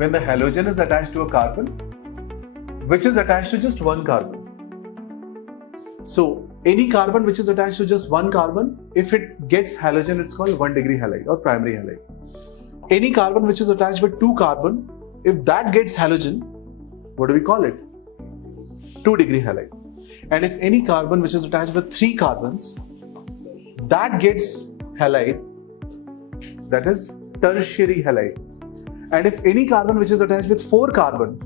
when the halogen is attached to a carbon which is attached to just one carbon. So any carbon which is attached to just one carbon, if it gets halogen, it's called 1 degree halide or primary halide. Any carbon which is attached with two carbon, if that gets halogen, what do we call it? 2 degree halide. And if any carbon which is attached with three carbons, that gets halide, that is tertiary halide. And if any carbon which is attached with four carbon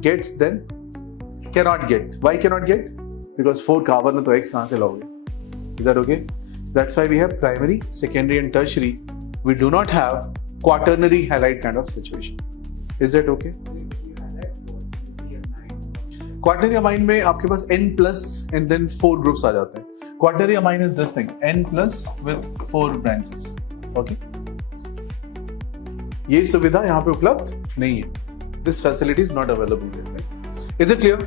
gets, then cannot get. Why cannot get? Because four carbon है तो X कहाँ से लाओगे? Is that okay? That's why we have primary, secondary and tertiary. We do not have quaternary halide kind of situation. Is that okay? Quaternary amine में आपके पास N plus and then 4 groups आ जाते हैं. Quaternary amine is this thing, N plus with 4 branches. Okay? ये सुविधा यहाँ पे उपलब्ध नहीं है. This facility is not available here. Right? Is it clear?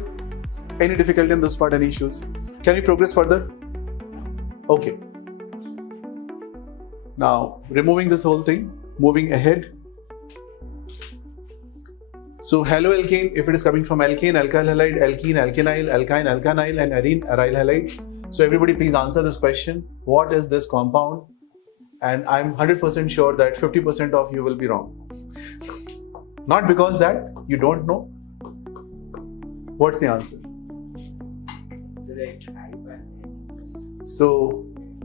Any difficulty in this part? Any issues? Can we progress further? Okay. Now, removing this whole thing, moving ahead. So, haloalkane, if it is coming from alkane, alkyl halide, alkene, alkenyl, alkyne, alkanyl, and arene, aryl halide. So, everybody please answer this question. What is this compound? And I'm 100% sure that 50% of you will be wrong. Not because that you don't know. What's the answer? So,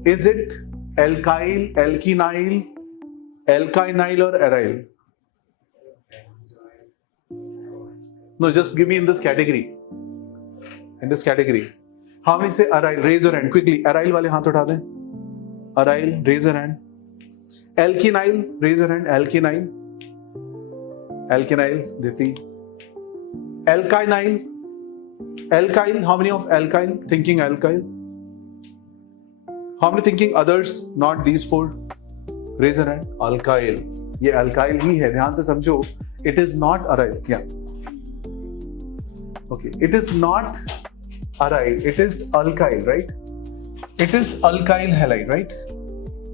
is it alkyl, alkenyl, alkynyl or aryl? No, just give me in this category. In this category. How many say aryl? Raise your hand quickly. Aryl wale haath utha dein. Aryl, raise your hand. Alkenyl, raise your hand. Alkenyl. Alkenyl, Diti. Alkynyl. Alkyl, how many of alkyl? Thinking alkyl. How many thinking others? Not these four. Raise your hand. Alkyl. ये alkyl ही है. ध्यान से समझो. It is not aryl. Yeah. Okay. It is not aryl. It is alkyl, right? It is alkyl halide, right?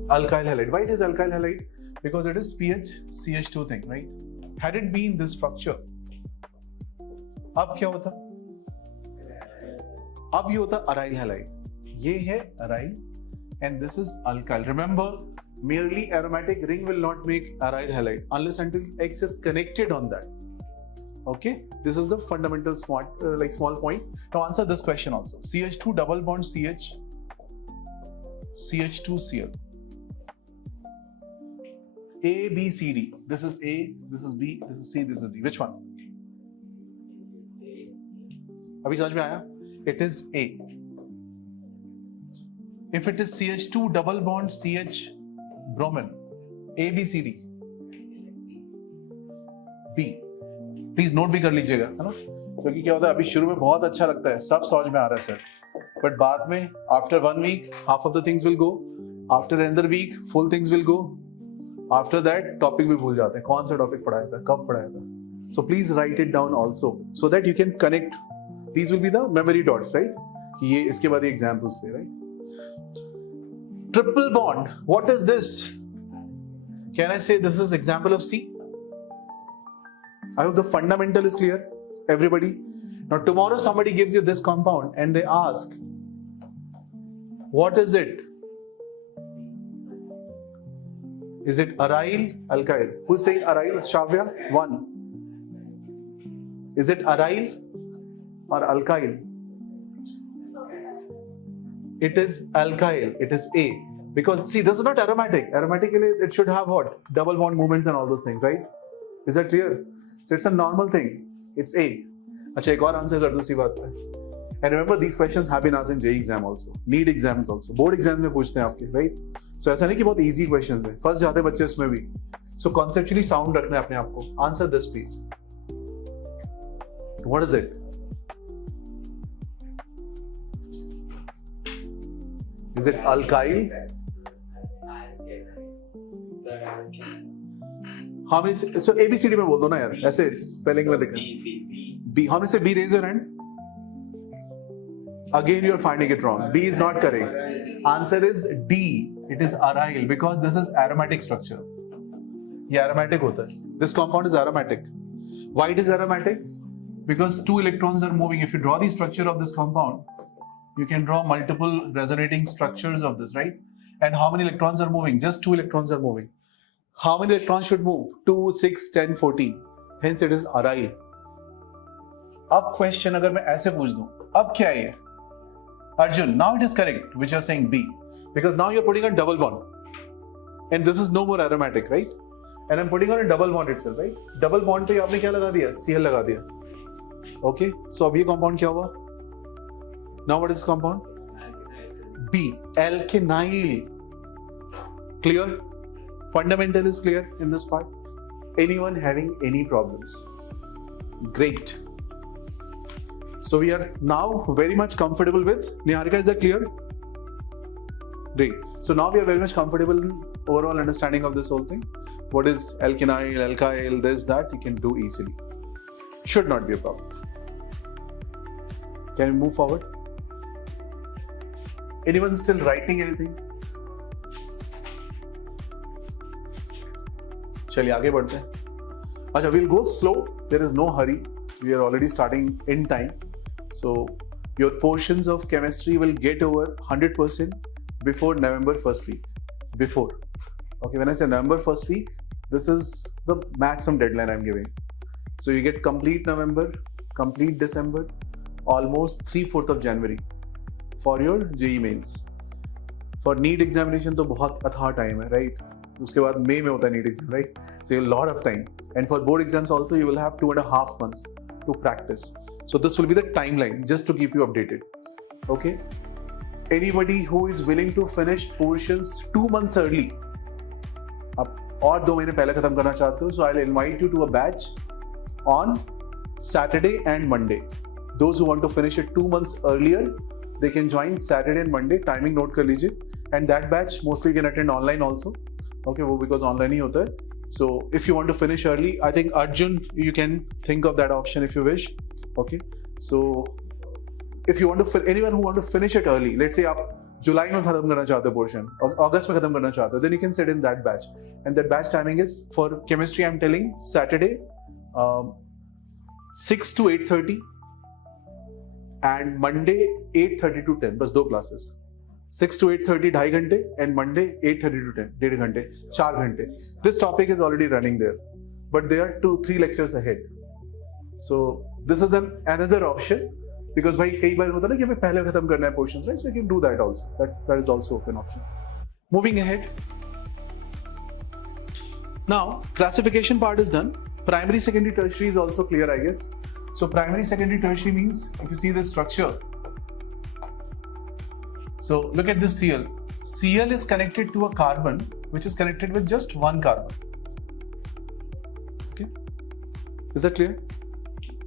Alkyl halide. Why it is alkyl halide? Because it is pH CH2 thing, right? Had it been this structure, अब क्या होता? अब ये होता aryl halide. ये है aryl and this is alkyl. Remember, merely aromatic ring will not make aryl halide unless until X is connected on that. Okay, this is the fundamental small point. Now answer this question also. CH2 double bond CH, CH2Cl. A, B, C, D. This is A, this is B, this is C, this is D. Which one? अभी समझ में आया? It is A. If it is CH2 double bond CH bromine, A, B, C, D. B. Please note भी कर लीजिएगा, है ना? क्योंकि क्या होता है, अभी शुरू में बहुत अच्छा लगता है, सब समझ में आ रहा है सर, बट बाद में after 1 week half of the things will go, after another week full things will go, after that topic भी भूल जाते हैं, कौन सा टॉपिक पढ़ाया था, कब पढ़ाया था. So please write it down also so that you can connect. These will be the memory dots, right? कि ये इसके बाद एग्जाम्पल्स थे, right? Triple bond, what is this? Can I say this is example of C? I hope the fundamental is clear, everybody. Now tomorrow somebody gives you this compound and they ask, what is it? Is it aryl, alkyl? Who's saying aryl? Shavya? 1. Is it aryl or alkyl? It is alkyl. It is A. Because see, this is not aromatic. Aromatically, it should have what? Double bond movements and all those things, right? Is that clear? So it's a normal thing. It's A. अच्छा, एक और answer कर दो इसी बात पे. And remember, these questions have been asked in JEE exam also, NEET exams also, board exams में पूछते हैं आपके, right? So ऐसा नहीं कि बहुत easy questions हैं. फंस जाते बच्चे इसमें भी. So conceptually sound रखना है अपने आप को. Answer this please. What is it? Is it alkyl? How many? So ABCD में बोल दो ना यार, ऐसे स्पेलिंग में दिखा. B. How many say B? Raise your hand. Again, you are finding it wrong. B is not correct. Answer is D. It is aryl because this is aromatic structure. ये aromatic होता है. This compound is aromatic. Why it is aromatic? Because 2 electrons are moving. If you draw the structure of this compound, you can draw multiple resonating structures of this, right? And how many electrons are moving? Just 2 electrons are moving. How many electrons should move? 2, 6, 10, 14. Hence it is aryl. अब question अगर मैं ऐसे पूछ दूं, अब क्या है? Arjun, now it is correct, which you are saying B, because now you are putting a double bond, and this is no more aromatic, right? And I'm putting on a double bond itself, right? Double bond पे आपने क्या लगा दिया? Cl लगा दिया. Okay, so अब ये compound क्या हुआ? Now what is this compound? B, alkynyl. Clear? Fundamental is clear in this part. Anyone having any problems? Great. So we are now very much comfortable with, Niharika, is that clear? Great. So now we are very much comfortable in overall understanding of this whole thing. What is alkynyl, alkyl, this, that, you can do easily. Should not be a problem. Can we move forward? Anyone still writing anything? चलिए आगे बढ़ते हैं. अच्छा, we'll go slow. There is no hurry. We are already starting in time. So your portions of chemistry will get over 100% before November first week. Before. Okay, when I say November first week, this is the maximum deadline I'm giving. So you get complete November, complete December, almost 3/4 of January for your JEE mains. For NEET examination तो बहुत अथाह time है, right? उसके बाद मई में होता है NEET exam, right? So you have a lot of time. And for board exams also, you will have 2.5 months to practice. So this will be the timeline, just to keep you updated. Okay? Anybody who is willing to finish portions 2 months early, आप और 2 महीने पहले खत्म करना चाहते हो, so I'll invite you to a batch on Saturday and Monday. Those who want to finish it 2 months earlier, they can join Saturday and Monday. Timing note कर लीजिए. And that batch mostly you can attend online also. Okay, वो because online ही होता है. So if you want to finish early, I think Arjun, you can think of that option if you wish. Okay, so if you want to, anyone who want to finish it early, let's say आप जुलाई में खत्म करना चाहते हो portion, अगस्त में खत्म करना चाहते हो, then you can sit in that batch. And that batch timing is for chemistry, I'm telling Saturday 6 to 8:30 and Monday 8:30 to 10. बस 2 classes. 6 to 8:30 2.5 घंटे and Monday 8:30 to 10 1.5 घंटे 4 घंटे. This topic is already running there, but there are 2-3 lectures ahead. So this is another option, because भाई कई बार होता है ना कि हमें पहले खत्म करना है portions, right? So you can do that also. That is also an option. Moving ahead. Now classification part is done. Primary, secondary, tertiary is also clear, I guess. So primary, secondary, tertiary means if you see this structure. So look at this Cl. Cl is connected to a carbon which is connected with just one carbon. Okay, is that clear?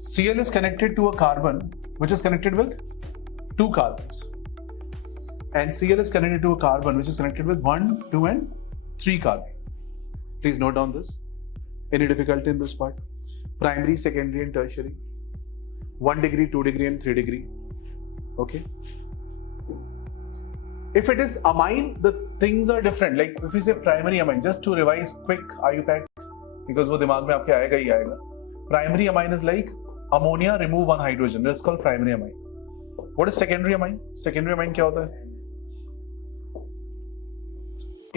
Cl is connected to a carbon which is connected with 2 carbons, and Cl is connected to a carbon which is connected with 1, 2 and 3 carbons. Please note down this. Any difficulty in this part? Primary, secondary and tertiary. 1 degree, 2 degree and 3 degree. Okay. If it is amine, the things are different. Like if we say primary amine, just to revise quick, are you packed? Because वो दिमाग में आपके आएगा ही आएगा. Primary amine is like ammonia, remove 1 hydrogen. That's called primary amine. What is secondary amine? Secondary amine क्या होता है?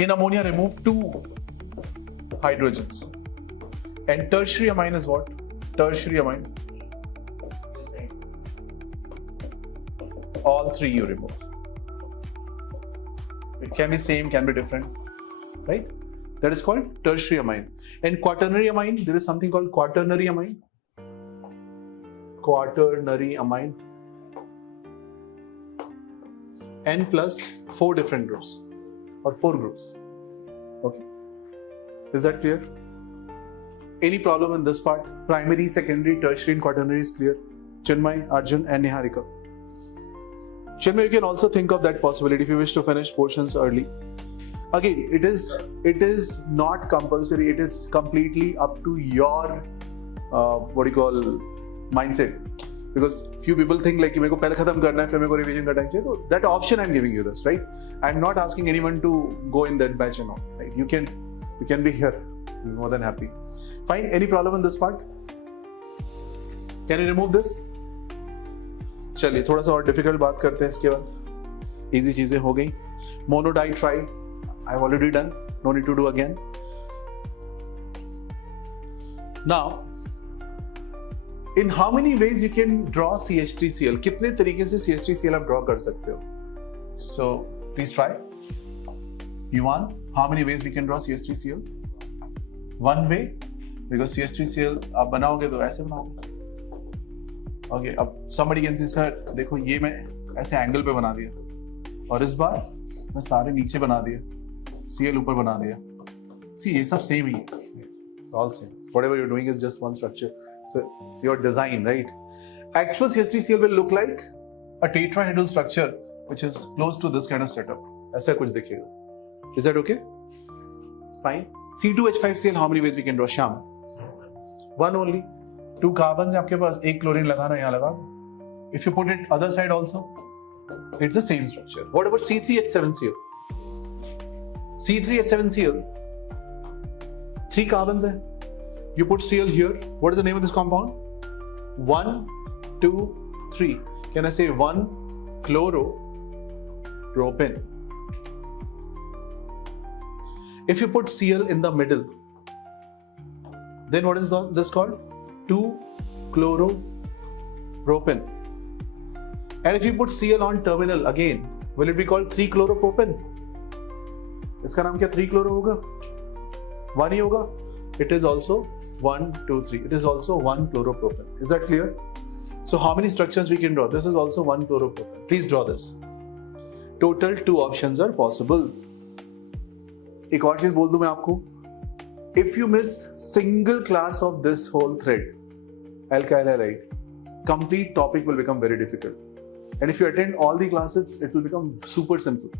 In ammonia, remove 2 hydrogens. And tertiary amine is what? Tertiary amine. All 3 you remove. It can be same, can be different, right? That is called tertiary amine. And quaternary amine, there is something called quaternary amine. Quaternary amine. N plus 4 different groups or 4 groups. Okay. Is that clear? Any problem in this part? Primary, secondary, tertiary and quaternary is clear. Chinmay, Arjun and Niharika. Chinmay, you can also think of that possibility if you wish to finish portions early. Again, it is not compulsory. It is completely up to your what do you call mindset. Because few people think like मेरे को पहले खत्म करना है फिर मेरे को revision का time चाहिए. So that option I'm giving you this, right? I'm not asking anyone to go in that batch and all, right? You can be here. I'm more than happy. Fine. Any problem in this part? Can you remove this? चलिए थोड़ा सा और difficult बात करते हैं इसके बाद. Easy चीजें हो गई. Mono-di try. I've already done. No need to do again. Now, in how many ways you can draw CH3Cl? कितने तरीके से CH3Cl आप draw कर सकते हो? So please try. Yuan, how many ways we can draw CH3Cl? One way, because CH3Cl आप बनाओगे तो ऐसे बनाओगे. Okay, अब somebody can say sir देखो ये मैं ऐसे एंगल पे बना दिया और इस बार मैं सारे नीचे बना दिया, Cl ऊपर बना दिया. See ये सब सेम ही है. It's all same. Whatever you're doing is just one structure. So it's your design, right? Actual CH3Cl will look like a tetrahedral structure which is close to this kind of setup. ऐसा कुछ दिखेगा. Is that okay? Fine. C2H5Cl, how many ways we can draw? Sham. One only. 2 carbons है आपके पास, एक chlorine लगाना यहाँ लगा. If you put it other side also, it's the same structure. What about C3H7Cl? C3H7Cl, 3 carbons है. You put Cl here. What is the name of this compound? 1, 2, 3. Can I say 1 chloropropane? If you put Cl in the middle, then what is this called? 2 chloropropane. And if you put Cl on terminal again, will it be called 3 chloropropane? इसका नाम क्या 3 chloro होगा? 1 ही होगा. It is also 1, 2, 3. It is also 1 chloropropane. Is that clear? So how many structures we can draw? This is also 1 chloropropane. Please draw this. Total 2 options are possible. एक और चीज बोल दूं मैं आपको. If you miss single class of this whole thread, alkyl halide, complete topic will become very difficult. And if you attend all the classes, it will become super simple.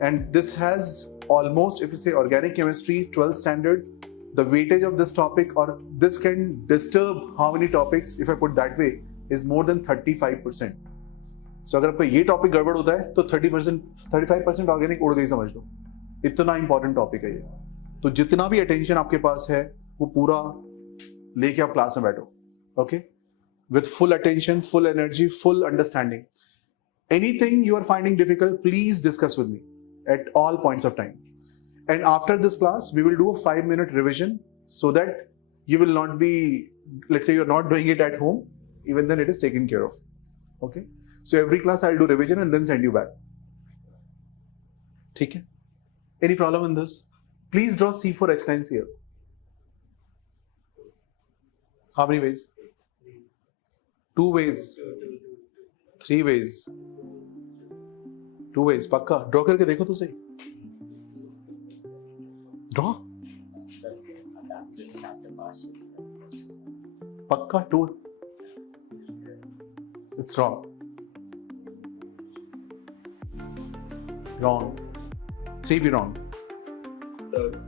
And this has almost, if you say organic chemistry, 12th standard, the weightage of this topic, or this can disturb how many topics, if I put that way, is more than 35%. So अगर आपका ये topic गड़बड़ होता है तो 35% organic उड़ गई समझ लो. इतना important topic है ये. तो जितना भी attention आपके पास है वो पूरा लेके आप क्लास में बैठो. Okay? With full attention, full energy, full understanding. Anything you are finding difficult, please discuss with me at all points of time. And after this class, we will do a 5-minute revision so that you will not be, let's say you're not doing it at home, even then it is taken care of. Okay? So every class I'll do revision and then send you back. Okay? Any problem in this? Please draw C4H9 here. How many ways? 2 ways. 3 ways. 2 ways. पक्का draw करके देखो तो सही. Draw. पक्का 2. It's wrong. Wrong. 3 भी wrong.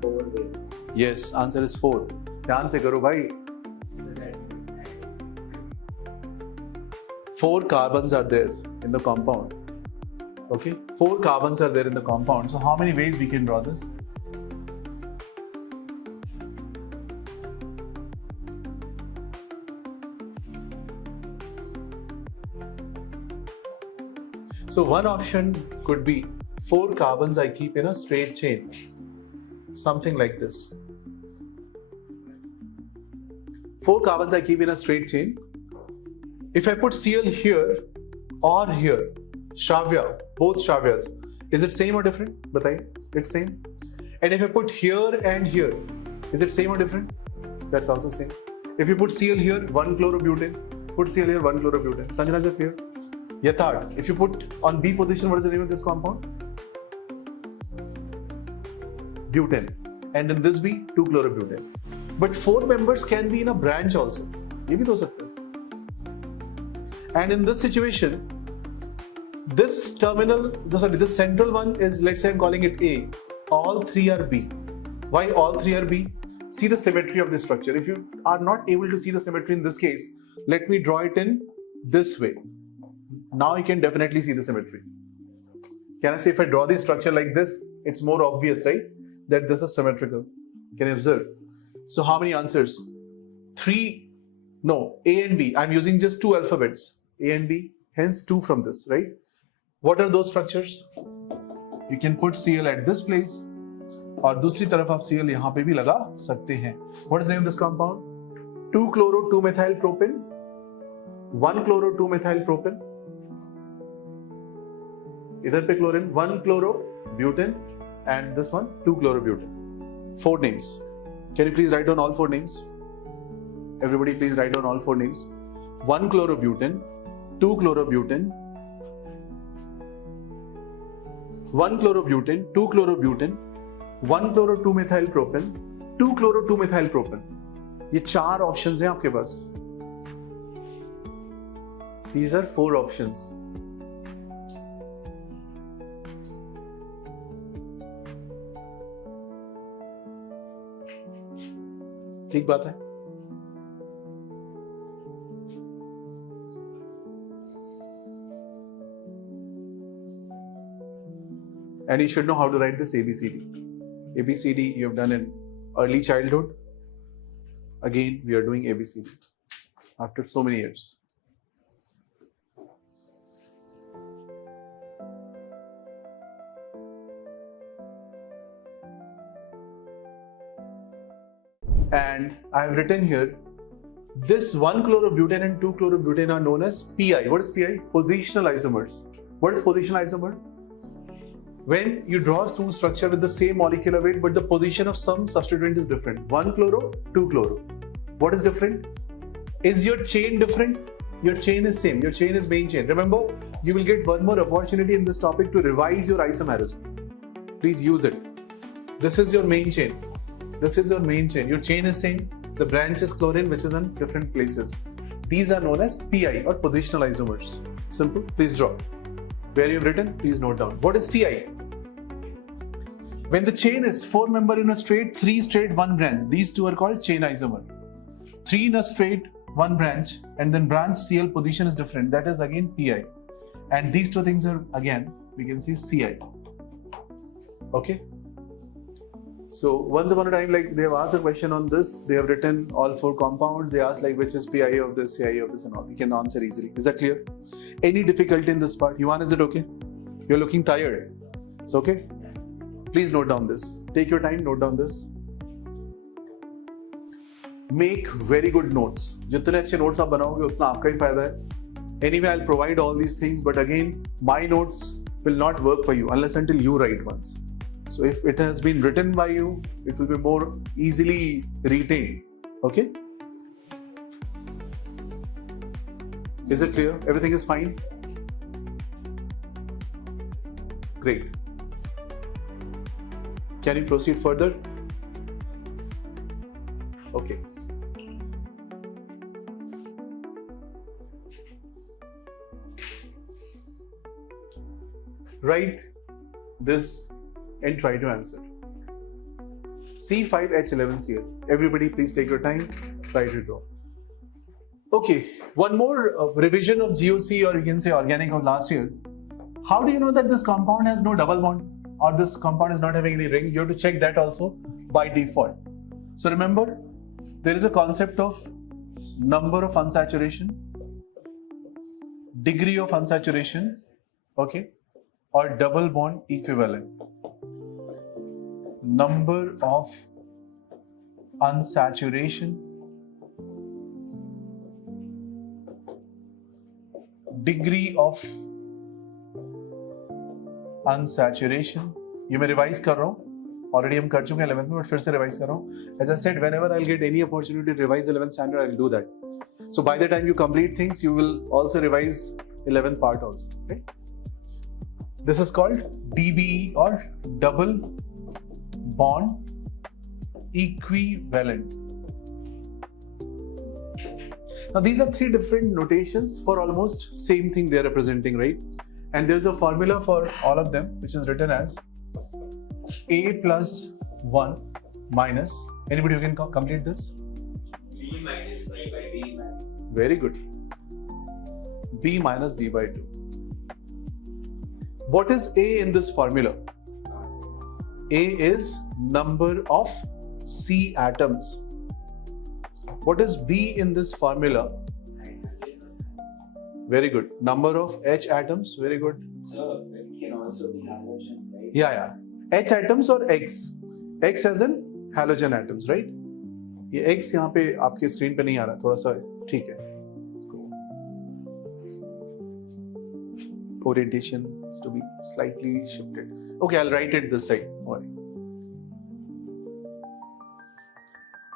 4 ways. Yes, answer is 4. ध्यान से करो भाई. 4 carbons are there in the compound. Okay, 4 carbons are there in the compound. So how many ways we can draw this? So one option could be 4 carbons I keep in a straight chain. Something like this. 4 carbons I keep in a straight chain. If I put Cl here or here, Shravya, both Shravyas, is it same or different? Bataiye. It's same. And if I put here and here, is it same or different? That's also same. If you put Cl here, 1 chlorobutane. Put Cl here, 1 chlorobutane. Sanjana, is it clear? Yathard, if you put on B position, what is the name of this compound? Butane. And in this B, 2 chlorobutane. But 4 members can be in a branch also. ये भी तो हो सकता है. And in this situation, this central one is, let's say I'm calling it A. All 3 are B. Why all 3 are B? See the symmetry of this structure. If you are not able to see the symmetry in this case, let me draw it in this way. Now you can definitely see the symmetry. Can I say if I draw the structure like this, it's more obvious, right? That this is symmetrical. Can you observe? So how many answers? 3, no, A and B. I'm using just 2 alphabets, A and B, hence 2 from this, right? What are those structures? You can put Cl at this place, और दूसरी तरफ आप Cl यहाँ पे भी लगा सकते हैं. What is the name of this compound? 2-chloro-2-methyl-propane, 1-chloro-2-methyl-propane. इधर पे chlorine, 1-chloro-butane, and this one 2-chloro-butane. 4 names. Can you please write down all 4 names? Everybody please write down all 4 names. 1-chloro-butane, 2-chloro-butane, 1-chloro-butane, 2-chloro-butane, 1-chloro-2-methyl-propane, 2-chloro-2-methyl-propane. ये 4 options हैं आपके पास. These are 4 options. ठीक बात है. And you should know how to write this ABCD. ABCD you have done in early childhood. Again, we are doing ABCD after so many years. And I have written here, this 1-chlorobutane and 2-chlorobutane are known as PI. What is PI? Positional isomers. What is positional isomer? When you draw two structure with the same molecular weight, but the position of some substituent is different. 1-chloro, 2-chloro. What is different? Is your chain different? Your chain is same. Your chain is main chain. Remember, you will get one more opportunity in this topic to revise your isomerism. Please use it. This is your main chain. This is your main chain. Your chain is same. The branch is chlorine, which is in different places. These are known as PI or positional isomers. Simple. Please draw. Where you have written, please note down. What is CI? When the chain is 4 member in a straight, 3 straight, 1 branch, these two are called chain isomer. 3 in a straight, 1 branch, and then branch CL position is different. That is again PI. And these two things are again, we can see CI. Okay. So once upon a time, like they have asked a question on this, they have written all 4 compounds. They asked like which is PI of this, CI of this, and all. You can answer easily. Is that clear? Any difficulty in this part? Yuvan, is it okay? You're looking tired. It's okay. Please note down this. Take your time. Note down this. Make very good notes. जितने अच्छे notes आप बनाओगे उतना आपका ही फायदा है. Anyway, I'll provide all these things, but again, my notes will not work for you unless until you write once. So if it has been written by you, it will be more easily retained. Okay? Is it clear? Everything is fine? Great. Can you proceed further? Okay. Write this and try to answer. C5H11Cl. Everybody please take your time, try to draw. Okay, one more revision of GOC, or you can say organic, of last year. How do you know that this compound has no double bond or this compound is not having any ring? You have to check that also by default. So remember, there is a concept of number of unsaturation, degree of unsaturation, okay, or double bond equivalent. Number of unsaturation, degree of unsaturation. ये मैं revise कर रहा हूँ, already हम कर चुके हैं 11th में, बट फिर से रिवाइज कर रहा हूँ. As I said, whenever I'll get any opportunity to revise 11th standard, I'll do that. So by the time you complete things, you will also revise 11th part also. Right? This is called DBE, or double bond equivalent. Now these are 3 different notations for almost same thing they are representing, right? And there's a formula for all of them, which is written as A plus 1 minus, anybody who can complete this? B minus D by D. Very good. B minus D by 2. What is A in this formula? A is number of C atoms. What is B in this formula? Very good. Number of H atoms. Very good. So it can also be halogens, right? Yeah. H atoms or X? X as in halogen atoms, right? ये X यहाँ पे आपकी screen पे नहीं आ रहा, थोड़ा सा ठीक है. Orientation is to be slightly shifted. Okay, I'll write it this side.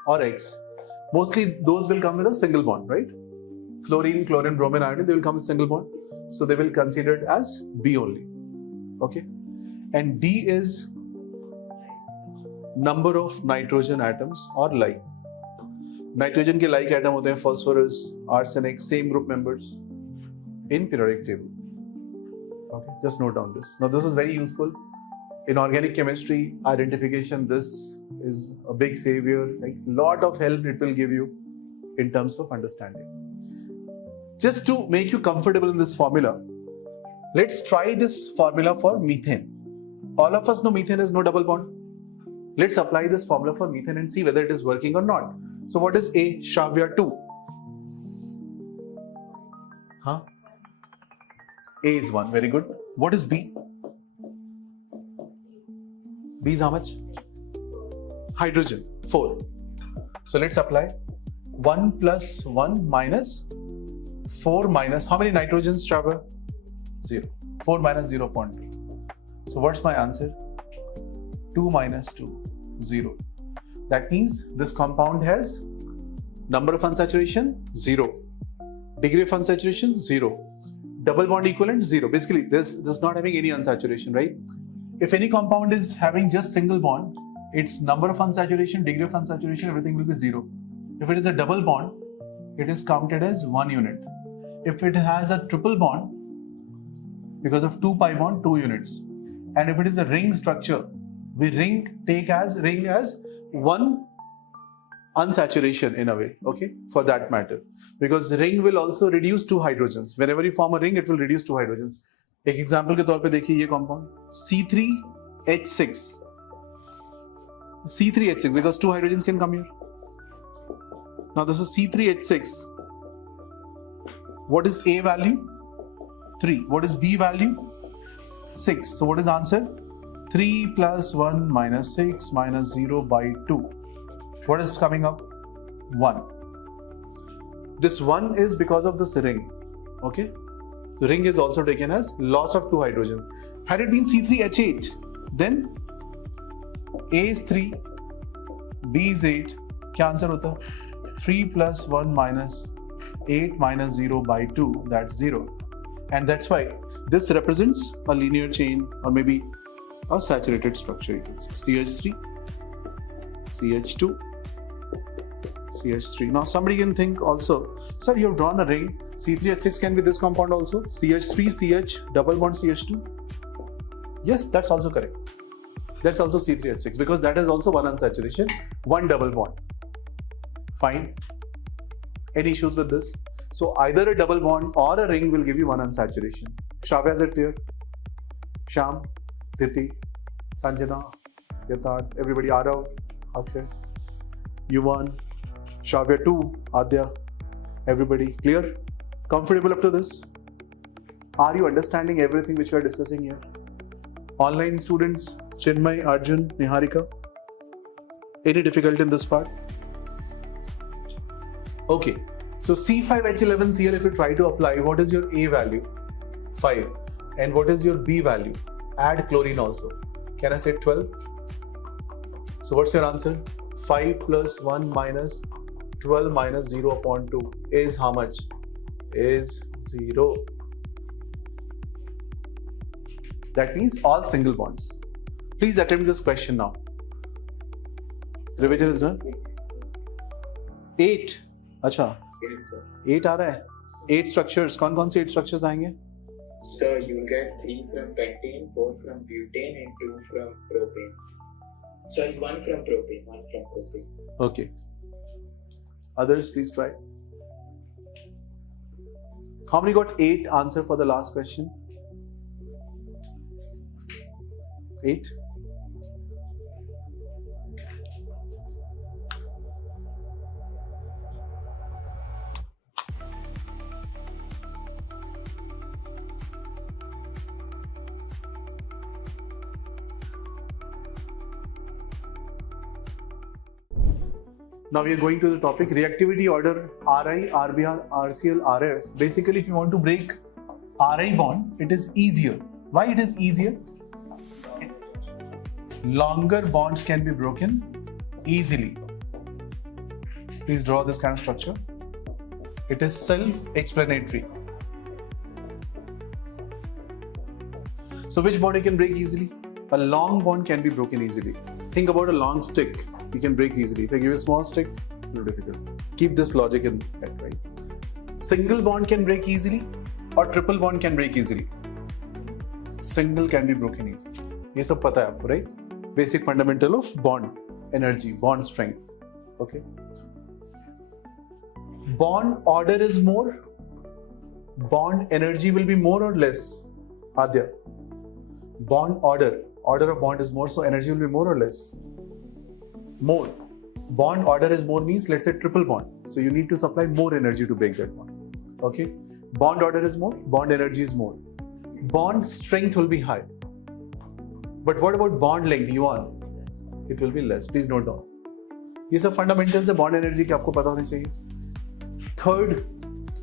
Or X. Mostly those will come with a single bond, right? Fluorine, chlorine, bromine, iodine, they will come with single bond. So they will consider it as B only. Okay. And D is number of nitrogen atoms or like. Nitrogen के like atom होते हैं phosphorus, arsenic, same group members in periodic table. Okay, just note down this. Now this is very useful in organic chemistry identification. This is a big savior. Like lot of help it will give you in terms of understanding. Just to make you comfortable in this formula, let's try this formula for methane. All of us know methane has no double bond. Let's apply this formula for methane and see whether it is working or not. So what is A? Shravya 2. Huh? A is 1. Very good. What is B? B is how much? Hydrogen. 4. So let's apply. 1 plus 1 minus 4 minus, how many nitrogens, Shravya? 0. 4 minus 0.2. So what's my answer? 2 minus 2, 0. That means this compound has number of unsaturation, 0. Degree of unsaturation, 0. Double bond equivalent, 0. Basically, this is not having any unsaturation, right? If any compound is having just single bond, its number of unsaturation, degree of unsaturation, everything will be 0. If it is a double bond, it is counted as 1 unit. If it has a triple bond, because of 2 pi bond, 2 units. And if it is a ring structure, we take as ring as 1 unsaturation in a way, okay, for that matter. Because ring will also reduce 2 hydrogens. Whenever you form a ring, it will reduce 2 hydrogens. एक example के तौर पे देखिए ये compound C3H6. C3H6 because 2 hydrogens can come here. Now this is C3H6. What is A value? 3. What is B value? 6. So what is answer? 3 plus 1 minus 6 minus 0 by 2. What is coming up? 1. This 1 is because of this ring. Okay? The ring is also taken as loss of 2 hydrogen. Had it been C3H8, then A is 3, B is 8. क्या answer होता? 3 plus 1 minus 8 minus 0 by 2, that's 0. And that's why this represents a linear chain or maybe a saturated structure. You can see CH3, CH2, CH3. Now somebody can think also, sir, you have drawn a ring. C3H6 can be this compound also. CH3, CH, double bond CH2. Yes, that's also correct. That's also C3H6 because that is also 1 unsaturation, 1 double bond. Fine. Any issues with this? So either a double bond or a ring will give you 1 unsaturation. Shravya, is it clear? Sham, Diti, Sanjana, Yatharth, everybody, Arav, Akshay, Yuvan, Shravya 2, Adya, everybody clear? Comfortable up to this? Are you understanding everything which we are discussing here? Online students, Chinmay, Arjun, Niharika, any difficulty in this part? Okay, so C5H11Cl, if you try to apply, what is your A value? 5. And what is your B value? Add chlorine also. Can I say 12? So what's your answer? 5 plus 1 minus 12 minus 0.2 is how much? Is 0. That means all single bonds. Please attempt this question now. Revision is done. 8. अच्छा 8 आ रहा है. 8 structures. कौन-कौन से 8 structures आएंगे? So you will get 3 from pentane, 4 from butane, and 2 from propane. Sorry, 1 from propane, 1 from propane. Okay. Others, please try. How many got 8 answer for the last question? 8. Now we are going to the topic reactivity order Ri, Rbr, Rcl, Rf. Basically, if you want to break Ri bond, it is easier. Why it is easier? Longer bonds can be broken easily. Please draw this kind of structure. It is self-explanatory. So which bond you can break easily? A long bond can be broken easily. Think about a long stick. You can break easily. If I give you a small stick, a little difficult. Keep this logic in head, right? Single bond can break easily or triple bond can break easily. Single can be broken easily. ये सब पता है आपको, right? Basic fundamental of bond energy, bond strength. Okay. Bond order is more. Bond energy will be more or less. Adya. Bond order of bond is more, so energy will be more or less. More. Bond order is more means, let's say triple bond. So you need to supply more energy to break that bond. Okay. Bond order is more, bond energy is more. Bond strength will be high. But what about bond length, yuan? It will be less. Please note down. ये सब fundamentals है bond energy के आपको पता होने चाहिए. Third,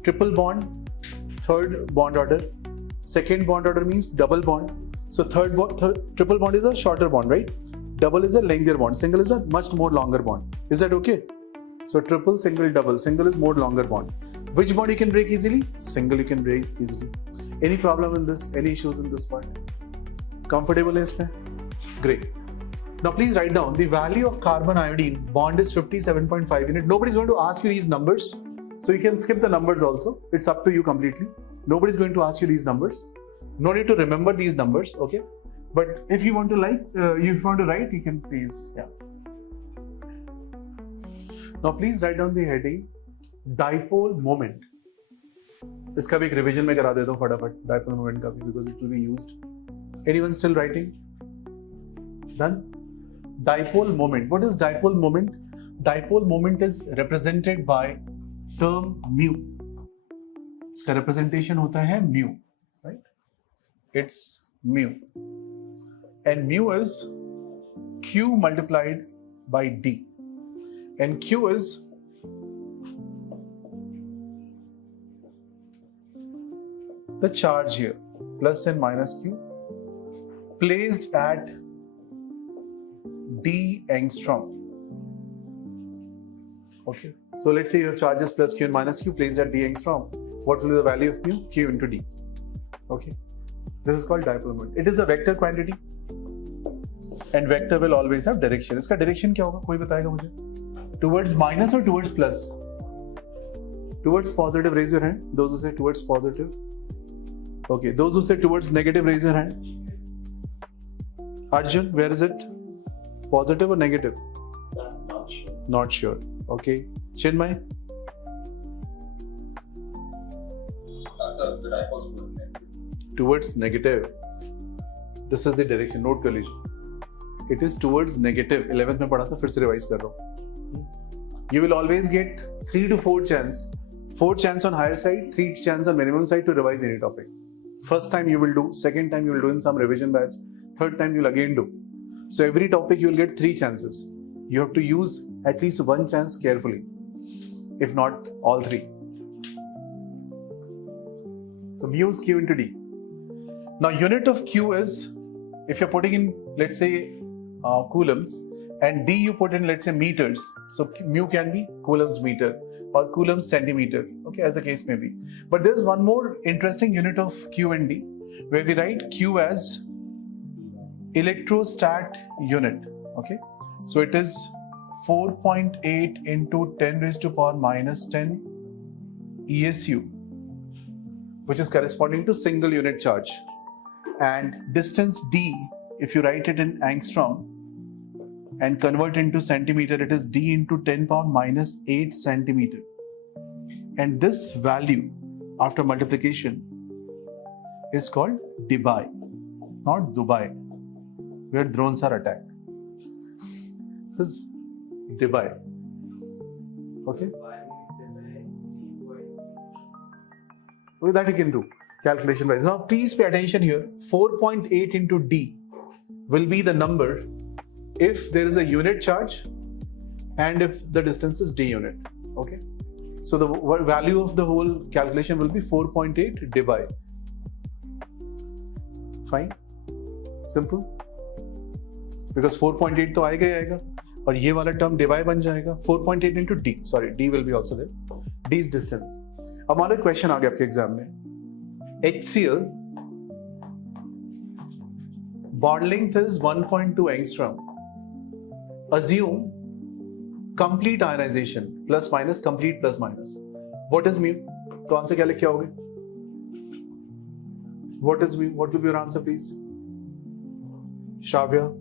triple bond. Third bond order. Second bond order means double bond. So triple bond is a shorter bond, right? Double is a lengthier bond. Single is a much more longer bond. Is that okay? So triple, single, double. Single is more longer bond. Which bond you can break easily? Single you can break easily. Any problem in this? Any issues in this part? Comfortable is mein? Great. Now please write down the value of carbon iodine bond is 57.5 unit. Nobody's going to ask you these numbers. So you can skip the numbers also. It's up to you completely. Nobody's going to ask you these numbers. No need to remember these numbers, okay? But if you want to write, you can please, yeah. Now please write down the heading, dipole moment. इसका भी एक revision में करा देता हूँ फटाफट, dipole moment का भी, because it will be used. Anyone still writing? Done? Dipole moment. What is dipole moment? Dipole moment is represented by term mu. इसका representation होता है mu, right? It's mu. And mu is Q multiplied by D. And Q is the charge here, plus and minus Q, placed at D angstrom. Okay, so let's say your charge is plus Q and minus Q placed at D angstrom. What will be the value of mu? Q into D. Okay, this is called dipole moment. It is a vector quantity. And vector will always have direction. इसका direction क्या होगा? कोई बताएगा मुझे? Towards minus or towards plus? Towards positive, raise your hand. Those who say towards positive. Okay, those who say towards negative, raise your hand. Arjun, where is it? Positive or negative? Not sure. Not sure. Okay. Chinmay? Sir, the dipoles towards negative. Towards negative. This is the direction. Note कर लीजिए. It is towards negative. 11th में पढ़ा था, फिर से revise कर रहा हूँ. You will always get 3 to 4 chance. 4 chance on higher side, 3 chance on minimum side to revise any topic. First time you will do, second time you will do in some revision batch, third time you will again do. So every topic you will get 3 chances. You have to use at least 1 chance carefully, if not all 3. So mu is Q into D. Now unit of Q is, if you're putting in, let's say, coulombs, and D you put in, let's say, meters. So mu can be coulombs meter or coulombs centimeter, okay, as the case may be. But there's one more interesting unit of Q and D, where we write Q as electrostat unit, okay. So it is 4.8 into 10 raised to power minus 10 ESU, which is corresponding to single unit charge. And distance D, if you write it in angstrom and convert into centimeter, it is D into 10 power minus 8 centimeter. And this value after multiplication is called dBi, not Dubai, where drones are attacked. This is dBi. Okay? With that you can do calculation wise. Now please pay attention here. 4.8 into D will be the number if there is a unit charge and if the distance is d unit. Okay, so the value of the whole calculation will be 4.8 divide. Fine, simple, because 4.8 तो आएगा ही आएगा और ये वाला term divide बन जाएगा 4.8 into d, sorry, d will be also there, d is distance. अब मान लो क्वेश्चन आ गया आपके एग्जाम में, HCl bond length is 1.2 angstrom, assume complete ionization plus minus, complete plus minus, what is mu? तो answer क्या लिख के आओगे? What is mu? What will be your answer, please? Shravya.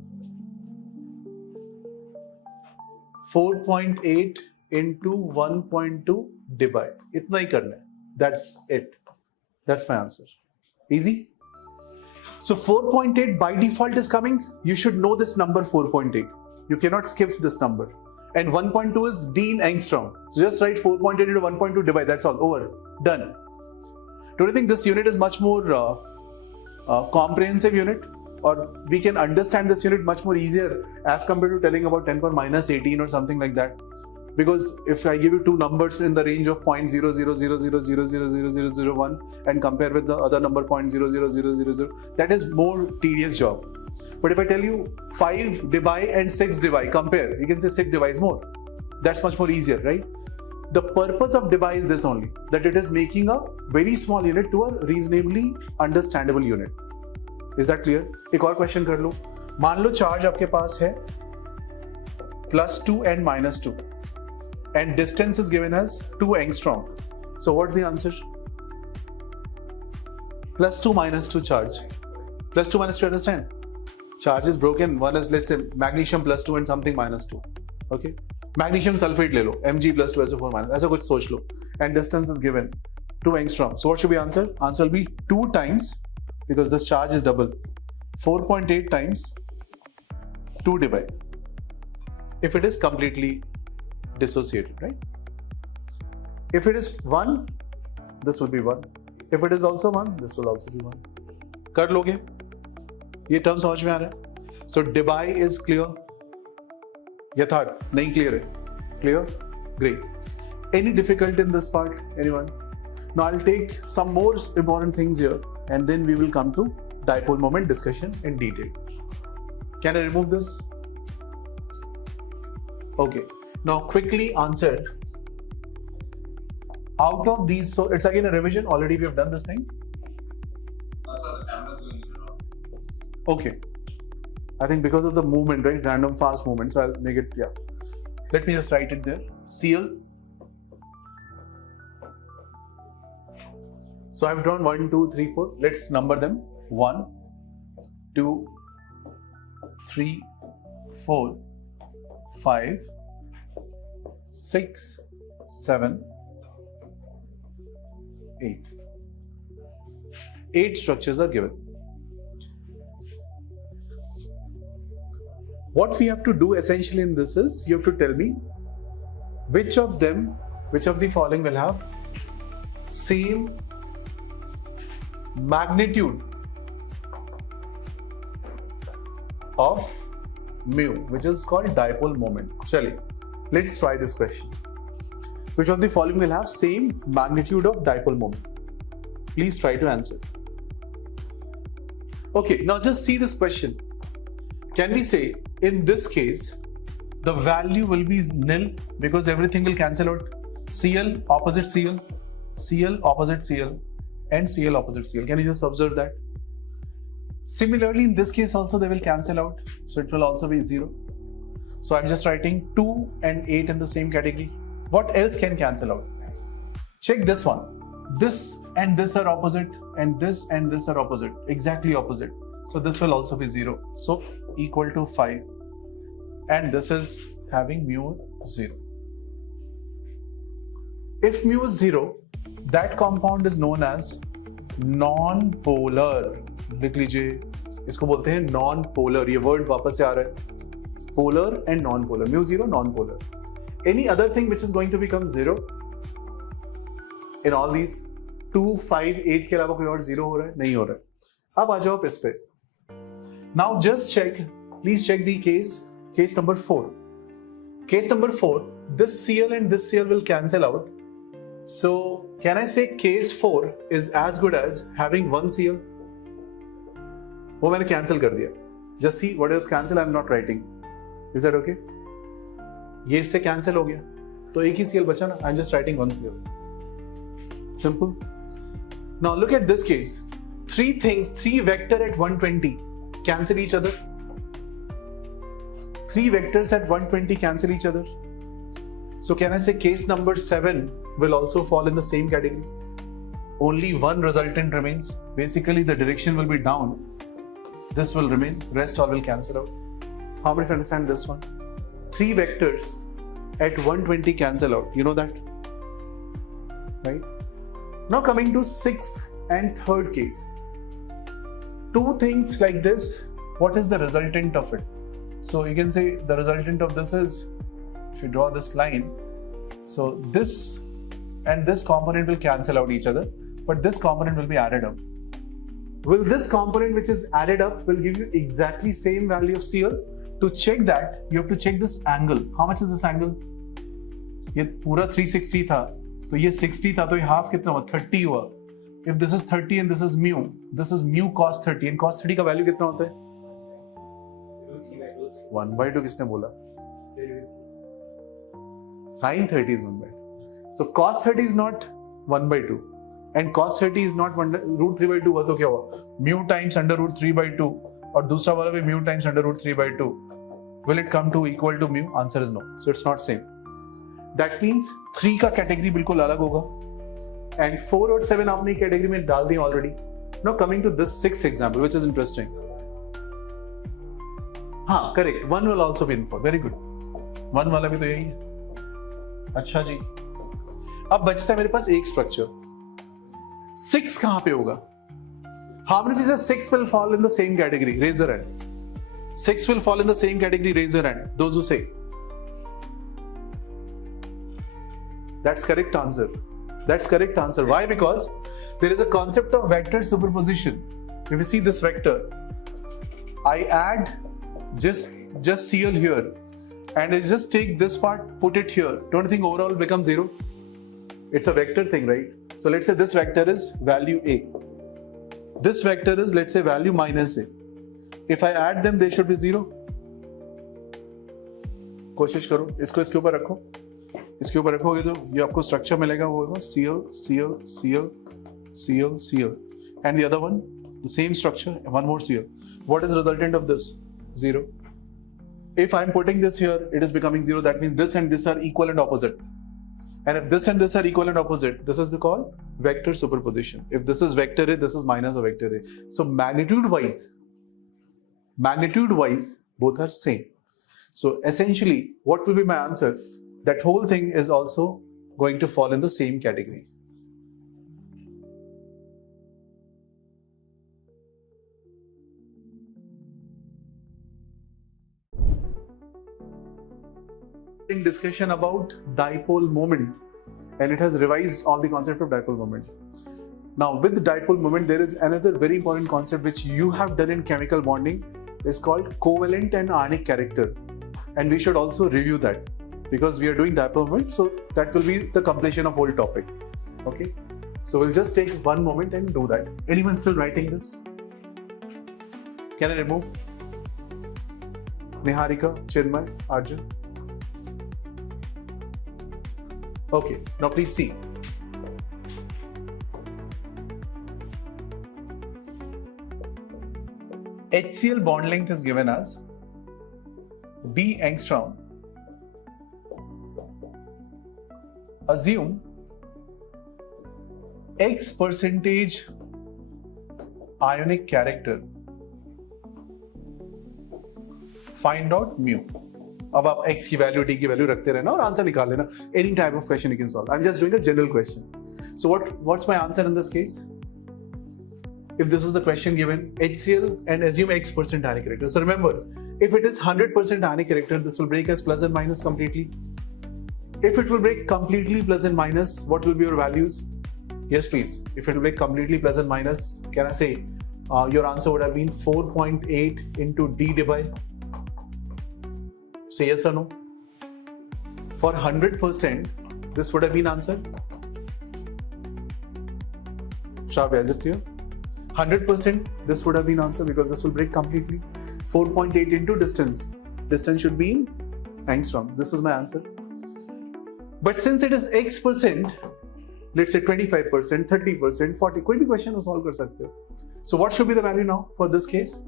4.8 into 1.2 divide. इतना ही करना है. That's it. That's my answer. Easy. So 4.8 by default is coming. You should know this number 4.8. You cannot skip this number. And 1.2 is d in angstrom. So just write 4.8 into 1.2 divide. That's all. Over. Done. Don't you think this unit is much more comprehensive unit? Or we can understand this unit much more easier as compared to telling about 10 power minus 18 or something like that. Because if I give you two numbers in the range of 0.000000001 and compare with the other number 0.00000, that is more tedious job. But if I tell you 5 divide and 6 divide, compare, you can say 6 divide is more. That's much more easier, right? The purpose of divide is this only, that it is making a very small unit to a reasonably understandable unit. Is that clear? एक और question कर लो. मान लो charge आपके पास है +2 and -2 and distance is given as 2 angstrom. So what's the answer? +2 -2 charge. +2 -2, understand? Charge is broken. One is, let's say, magnesium +2 and something -2. Okay? Magnesium sulfate ले लो, Mg+2SO4-, ऐसा कुछ सोच लो. And distance is given 2 angstrom. So what should be answer? Answer will be 2 times, because this charge is double, 4.8 times 2 divide. If it is completely dissociated, right? If it is 1, this will be 1. If it is also 1, this will also be 1. कर लोगे? ये term समझ में आ रहा है? So divide is clear. यथार्थ नहीं clear है? Clear? Great. Any difficulty in this part? Anyone? Now I'll take some more important things here, and then we will come to dipole moment discussion in detail. Can I remove this? Okay. Now quickly answer. Out of these, so it's again a revision. Already we have done this thing. Sir, the camera is going to be on. Okay. I think because of the movement, right? Random fast movement. So I'll make it, yeah. Let me just write it there. Cl. So I've drawn 1, 2, 3, 4. Let's number them. 1, 2, 3, 4, 5, 6, 7, 8. 8 structures are given. What we have to do essentially in this is, you have to tell me which of the following will have same magnitude of mu, which is called dipole moment. Chale, let's try this question. Which of the following will have same magnitude of dipole moment? Please try to answer. Okay, now just see this question. Can we say in this case the value will be nil because everything will cancel out? Cl opposite Cl, Cl opposite Cl, and Cl opposite Cl. Can you just observe that? Similarly, in this case also they will cancel out, so it will also be 0. So I'm just writing 2 and 8 in the same category. What else can cancel out? Check this one. This and this are opposite, and this are opposite, exactly opposite. So this will also be 0. So equal to 5. And this is having mu 0. If mu is 0, that compound is known as non-polar. लिख लीजिए, इसको बोलते हैं non-polar. ये word वापस से आ रहा है. Polar and non-polar. Mu 0, non-polar. Any other thing which is going to become 0 in all these 2, 5, 8 के अलावा कोई और 0 हो रहा है? नहीं हो रहा है. अब आ जाओ इस पे. Now just check, please check the case number 4. Case number 4, this Cl and this Cl will cancel out. So can I say case 4 is as good as having one Cl? वो मैंने cancel कर दिया. Just see what is cancel. I'm not writing. Is that okay? ये इससे cancel हो गया. तो एक ही Cl बचा ना. I'm just writing one Cl. Simple. Now look at this case. Three things, three vector at 120 cancel each other. Three vectors at 120 cancel each other. So can I say case number 7 will also fall in the same category? Only one resultant remains. Basically the direction will be down. This will remain, rest all will cancel out. How many of you understand this one? Three vectors at 120 cancel out. You know that? Right? Now coming to 6th and 3rd case. Two things like this, what is the resultant of it? So you can say the resultant of this is, if you draw this line, so this and this component will cancel out each other, but this component will be added up. Will this component which is added up will give you exactly same value of Cl? To check that, you have to check this angle. How much is this angle? ये पूरा 360 था, तो ये 60 था, तो ये half कितना हुआ? 30 हुआ. If this is 30 and this is mu cos 30, and cos 30 का value कितना होता है? 1/2 किसने बोला? Sin 30 is 1/2. So cos 30 is not 1/2, and cos 30 is not root 3/2 हुआ तो क्या हुआ? Mu times under root 3/2, और दूसरा वाला भी mu times under root 3/2. Will it come to equal to mu? Answer is no. So it's not same. That means 3 का category बिल्कुल अलग होगा, and 4 और 7 आपने category में डाल दी already. Now coming to this 6th example, which is interesting. हाँ, correct. 1 will also be involved. Very good. 1 वाला भी तो यही है. अच्छा जी. अब बचता है मेरे पास एक structure. 6 कहाँ पे होगा? How many of you say 6 will fall in the same category? Raise your hand. 6 will fall in the same category. Raise your hand. Those who say. That's correct answer. That's correct answer. Why? Because there is a concept of vector superposition. If you see this vector, I add just Cl here, and I just take this part, put it here. Don't you think overall becomes 0? It's a vector thing, right? So let's say this vector is value A. This vector is, let's say, value minus A. If I add them, they should be 0. कोशिश करो, इसको इसके ऊपर रखो. इसके ऊपर रखोगे तो ये आपको स्ट्रक्चर मिलेगा, वो होगा Cl, Cl, Cl, Cl, Cl, and the other one, the same structure, one more Cl. What is the resultant of this? 0. If I'm putting this here, it is becoming 0. That means this and this are equal and opposite. And if this and this are equal and opposite, this is called vector superposition. If this is vector A, this is minus of vector A. So magnitude-wise, both are same. So essentially, what will be my answer? That whole thing is also going to fall in the same category. In discussion about dipole moment, and it has revised all the concept of dipole moment. Now with dipole moment, there is another very important concept which you have done in chemical bonding. Is called covalent and ionic character, and we should also review that because we are doing dipole moment, so that will be the completion of whole topic. Okay, so we'll just take one moment and do that. Anyone still writing this? Can I remove? Niharika, Chinmay, Arjun. Okay, now please see. HCl bond length is given as D angstrom. Assume X percentage ionic character. Find out mu. अब आप x की value d की value रखते रहना और answer निकाल लेना. Any type of question you can solve. I'm just doing a general question. So what's my answer in this case? If this is the question given, HCl and assume X% ionic character. So remember, if it is 100% ionic character, this will break as plus and minus completely. If it will break completely plus and minus, what will be your values? Yes, please. If it will break completely plus and minus, can I say your answer would have been 4.8 into D divide? Say yes or no? For 100%, this would have been answer. Shravya, is it clear? 100%, this would have been answer because this will break completely. 4.8 into distance. Distance should be in angstrom. This is my answer. But since it is X percent, let's say 25%, 30%, 40, कोई भी question को solve कर सकते हो. So what should be the value now for this case?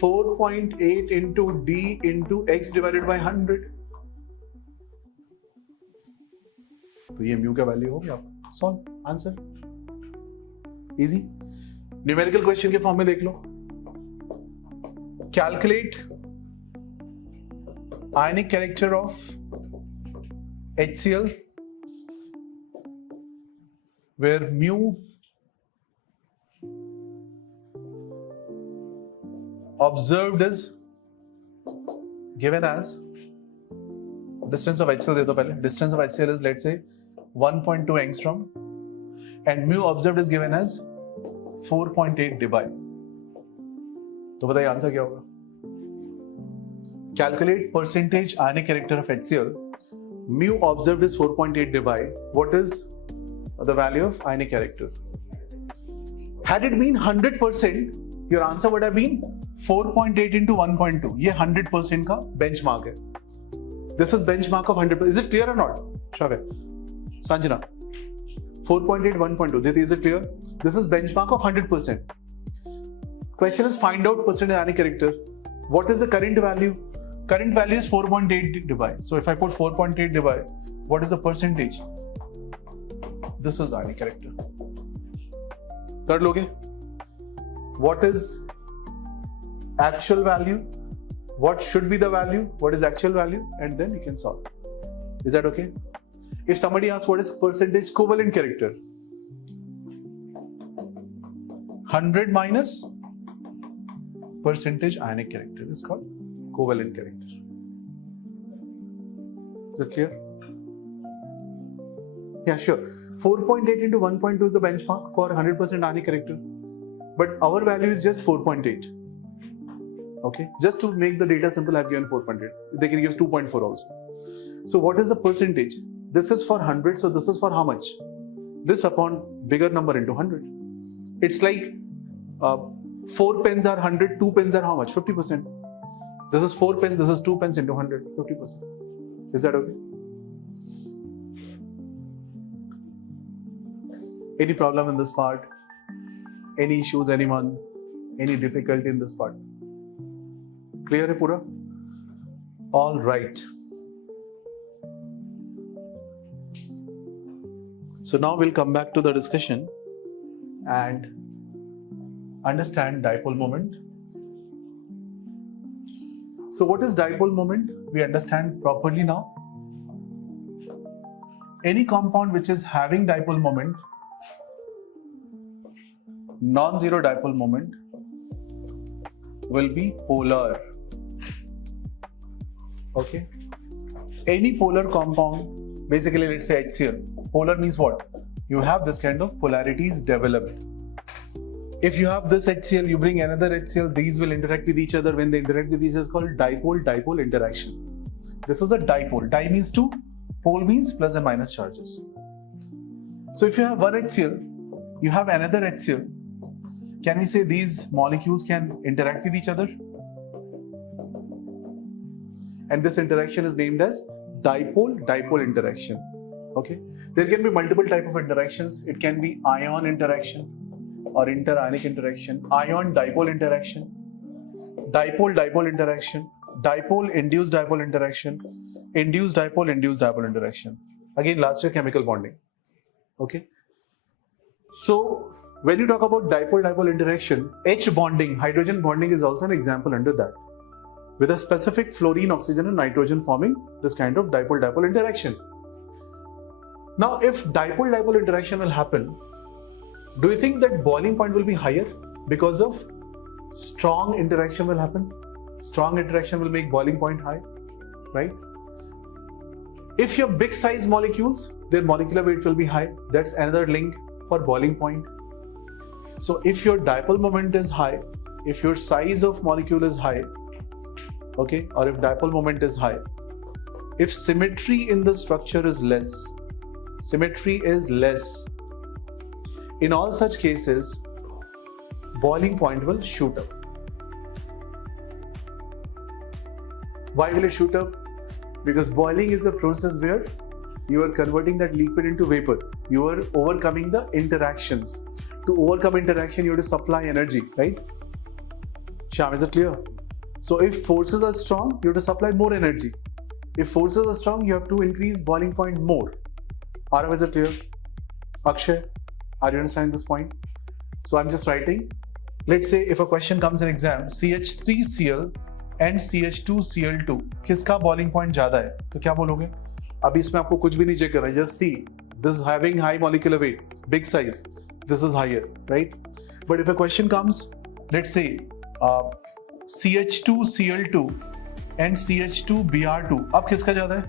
4.8 into D into X divided by 100. तो ये mu का value हो गया. Solve. Answer. Easy. Numerical question के form में देख लो. Calculate ionic character of HCl where mu observed is given as distance of HCl दे दो पहले. Distance of HCl is let's say 1.2 angstrom and mu observed is given as 4.8 dBi. तो बताइए answer क्या होगा? Calculate percentage ionic character of HCl. Mu observed is 4.8 dBi. What is the value of ionic character? Had it been 100%, your answer would have been 4.8 into 1.2. ये 100% का benchmark है. This is benchmark of 100%. Is it clear or not? Shravya, Sanjana, 4.8, 1.2. Diti, is it clear? This is benchmark of 100%. Question is find out percentage ionic character. What is the current value? Current value is 4.8 dBi. So if I put 4.8 dBi, what is the percentage? This is ionic character. कर लोगे? What is actual value? What should be the value? What is actual value? And then you can solve. Is that okay? If somebody asks what is percentage covalent character? 100 minus percentage ionic character is called covalent character. Is it clear? Yeah, sure. 4.8 into 1.2 is the benchmark for 100% ionic character. But our value is just 4.8. Okay, just to make the data simple, I have given 4.8. They can give 2.4 also. So what is the percentage? This is for 100, so this is for how much? This upon bigger number into 100. It's like 4 pens are 100, 2 pens are how much? 50%. This is 4 pens, this is 2 pens into 100, 50%. Is that okay? Any problem in this part? Any issues, anyone? Any difficulty in this part? Clear hai pura? All right. So now we'll come back to the discussion and understand dipole moment. So what is dipole moment? We understand properly now. Any compound which is having dipole moment, non-zero dipole moment, will be polar. Okay? Any polar compound, basically let's say HCl. Polar means what? You have this kind of polarities developed. If you have this HCl, you bring another HCl, these will interact with each other. When they interact with each other, it's called dipole-dipole interaction. This is a dipole. Di means two, pole means plus and minus charges. So if you have one HCl, you have another HCl, can we say these molecules can interact with each other? And this interaction is named as dipole-dipole interaction. Okay? There can be multiple type of interactions. It can be ion interaction or interionic interaction, ion-dipole interaction, dipole-dipole interaction, dipole-induced dipole interaction, induced dipole interaction. Again, last year chemical bonding. Okay? So, when you talk about dipole-dipole interaction, H bonding, hydrogen bonding is also an example under that. With a specific fluorine, oxygen and nitrogen forming this kind of dipole-dipole interaction. Now, if dipole-dipole interaction will happen, do you think that boiling point will be higher because of strong interaction will happen? Strong interaction will make boiling point high, right? If you have big size molecules, their molecular weight will be high. That's another link for boiling point. So if your dipole moment is high, if your size of molecule is high, okay, or if dipole moment is high, if symmetry in the structure is less, in all such cases, boiling point will shoot up. Why will it shoot up? Because boiling is a process where you are converting that liquid into vapor. You are overcoming the interactions. To overcome interaction, you have to supply energy, right? Shyam, is it clear? So if forces are strong, you have to supply more energy. If forces are strong, you have to increase boiling point more. Arav, is it clear? Akshay, are you understanding this point? So I'm just writing. Let's say if a question comes in exam, CH3Cl and CH2Cl2, किसका boiling point ज़्यादा है? तो क्या बोलोगे? अभी इसमें आपको कुछ भी नहीं चेक करना है. Just see, this is having high molecular weight, big size. This is higher, right? But if a question comes, let's say CH2Cl2 and CH2Br2, अब किसका ज़्यादा है?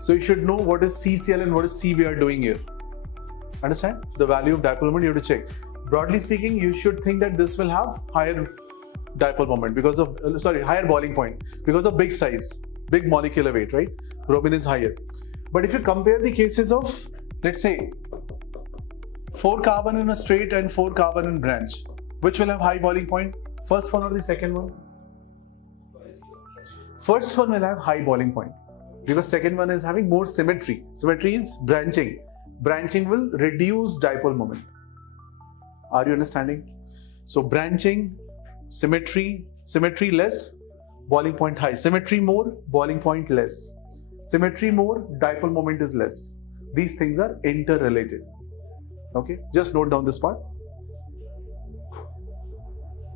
So you should know what is CCl and what is CBr doing here. Understand? The value of dipole moment you have to check. Broadly speaking, you should think that this will have higher dipole moment because of, higher boiling point because of big size, big molecular weight, right? Bromine is higher. But if you compare the cases of, let's say, 4 carbon in a straight and 4 carbon in branch, which will have high boiling point? First one or the second one? First one will have high boiling point because second one is having more symmetry. Symmetry is branching. Branching will reduce dipole moment. Are you understanding? So branching, symmetry less, boiling point high. Symmetry more, boiling point less. Symmetry more, dipole moment is less. These things are interrelated. Okay, just note down this part.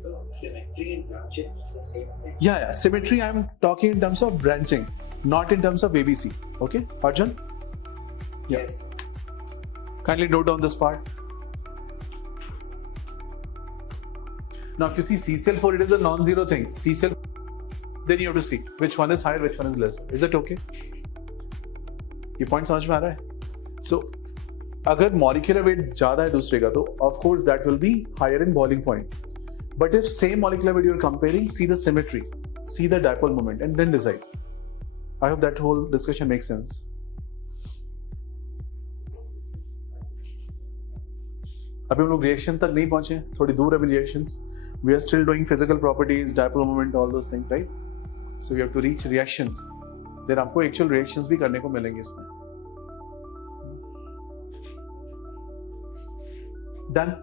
So symmetry and branching are the same thing. Yeah. Symmetry I am talking in terms of branching, not in terms of ABC. Okay, Arjun? Yeah. Yes. Kindly note down this part. Now, if you see CCl4, it is a non-zero thing. CCl, then you have to see which one is higher, which one is less. Is that okay? ये point समझ में आ रहा है? So, अगर molecular weight ज़्यादा है दूसरे का तो of course that will be higher in boiling point. But if same molecular weight you are comparing, see the symmetry, see the dipole moment, and then decide. I hope that whole discussion makes sense. अभी हम लोग reaction तक नहीं पहुंचे, थोड़ी दूर है अभी reactions. We are still doing physical properties, dipole moment, all those things, right? So we have to reach reactions. Then आपको actual reactions भी करने को मिलेंगे इसमें. Done.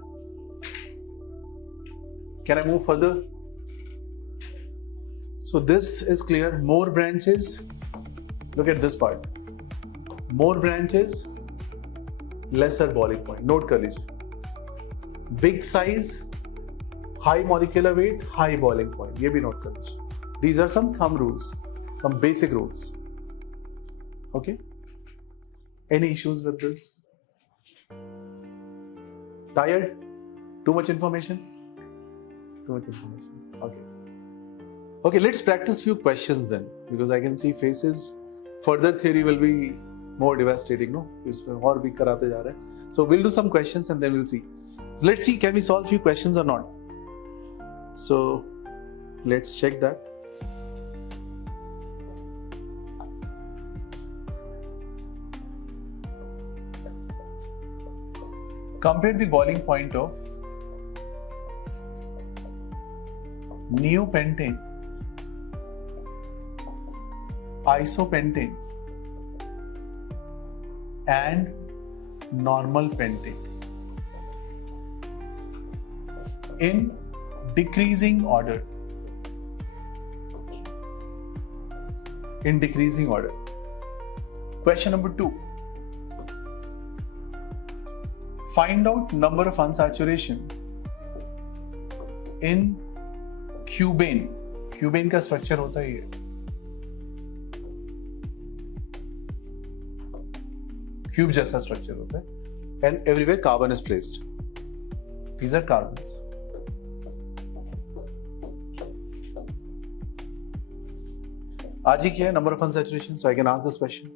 Can I move further? So this is clear. More branches. Look at this part. More branches, lesser boiling point. Note कर लीजिए. Big size, high molecular weight, high boiling point. ये भी note कर लीजिए. These are some thumb rules, some basic rules. Okay? Any issues with this? Tired? Too much information? Too much information. Okay. Okay, let's practice few questions then, because I can see faces. Further theory will be more devastating, no? इसमें और भी कराते जा रहे हैं. So we'll do some questions and then we'll see. So let's see, can we solve few questions or not? So let's check that. Compare the boiling point of neopentane, isopentane and normal pentane in decreasing order. In decreasing order. Question number 2. Find out number of unsaturation in cubane. Cubane का structure होता है ये. Cube जैसा structure होता है. And everywhere carbon is placed. These are carbons. आज ही किया है number of unsaturation, so I can ask this question.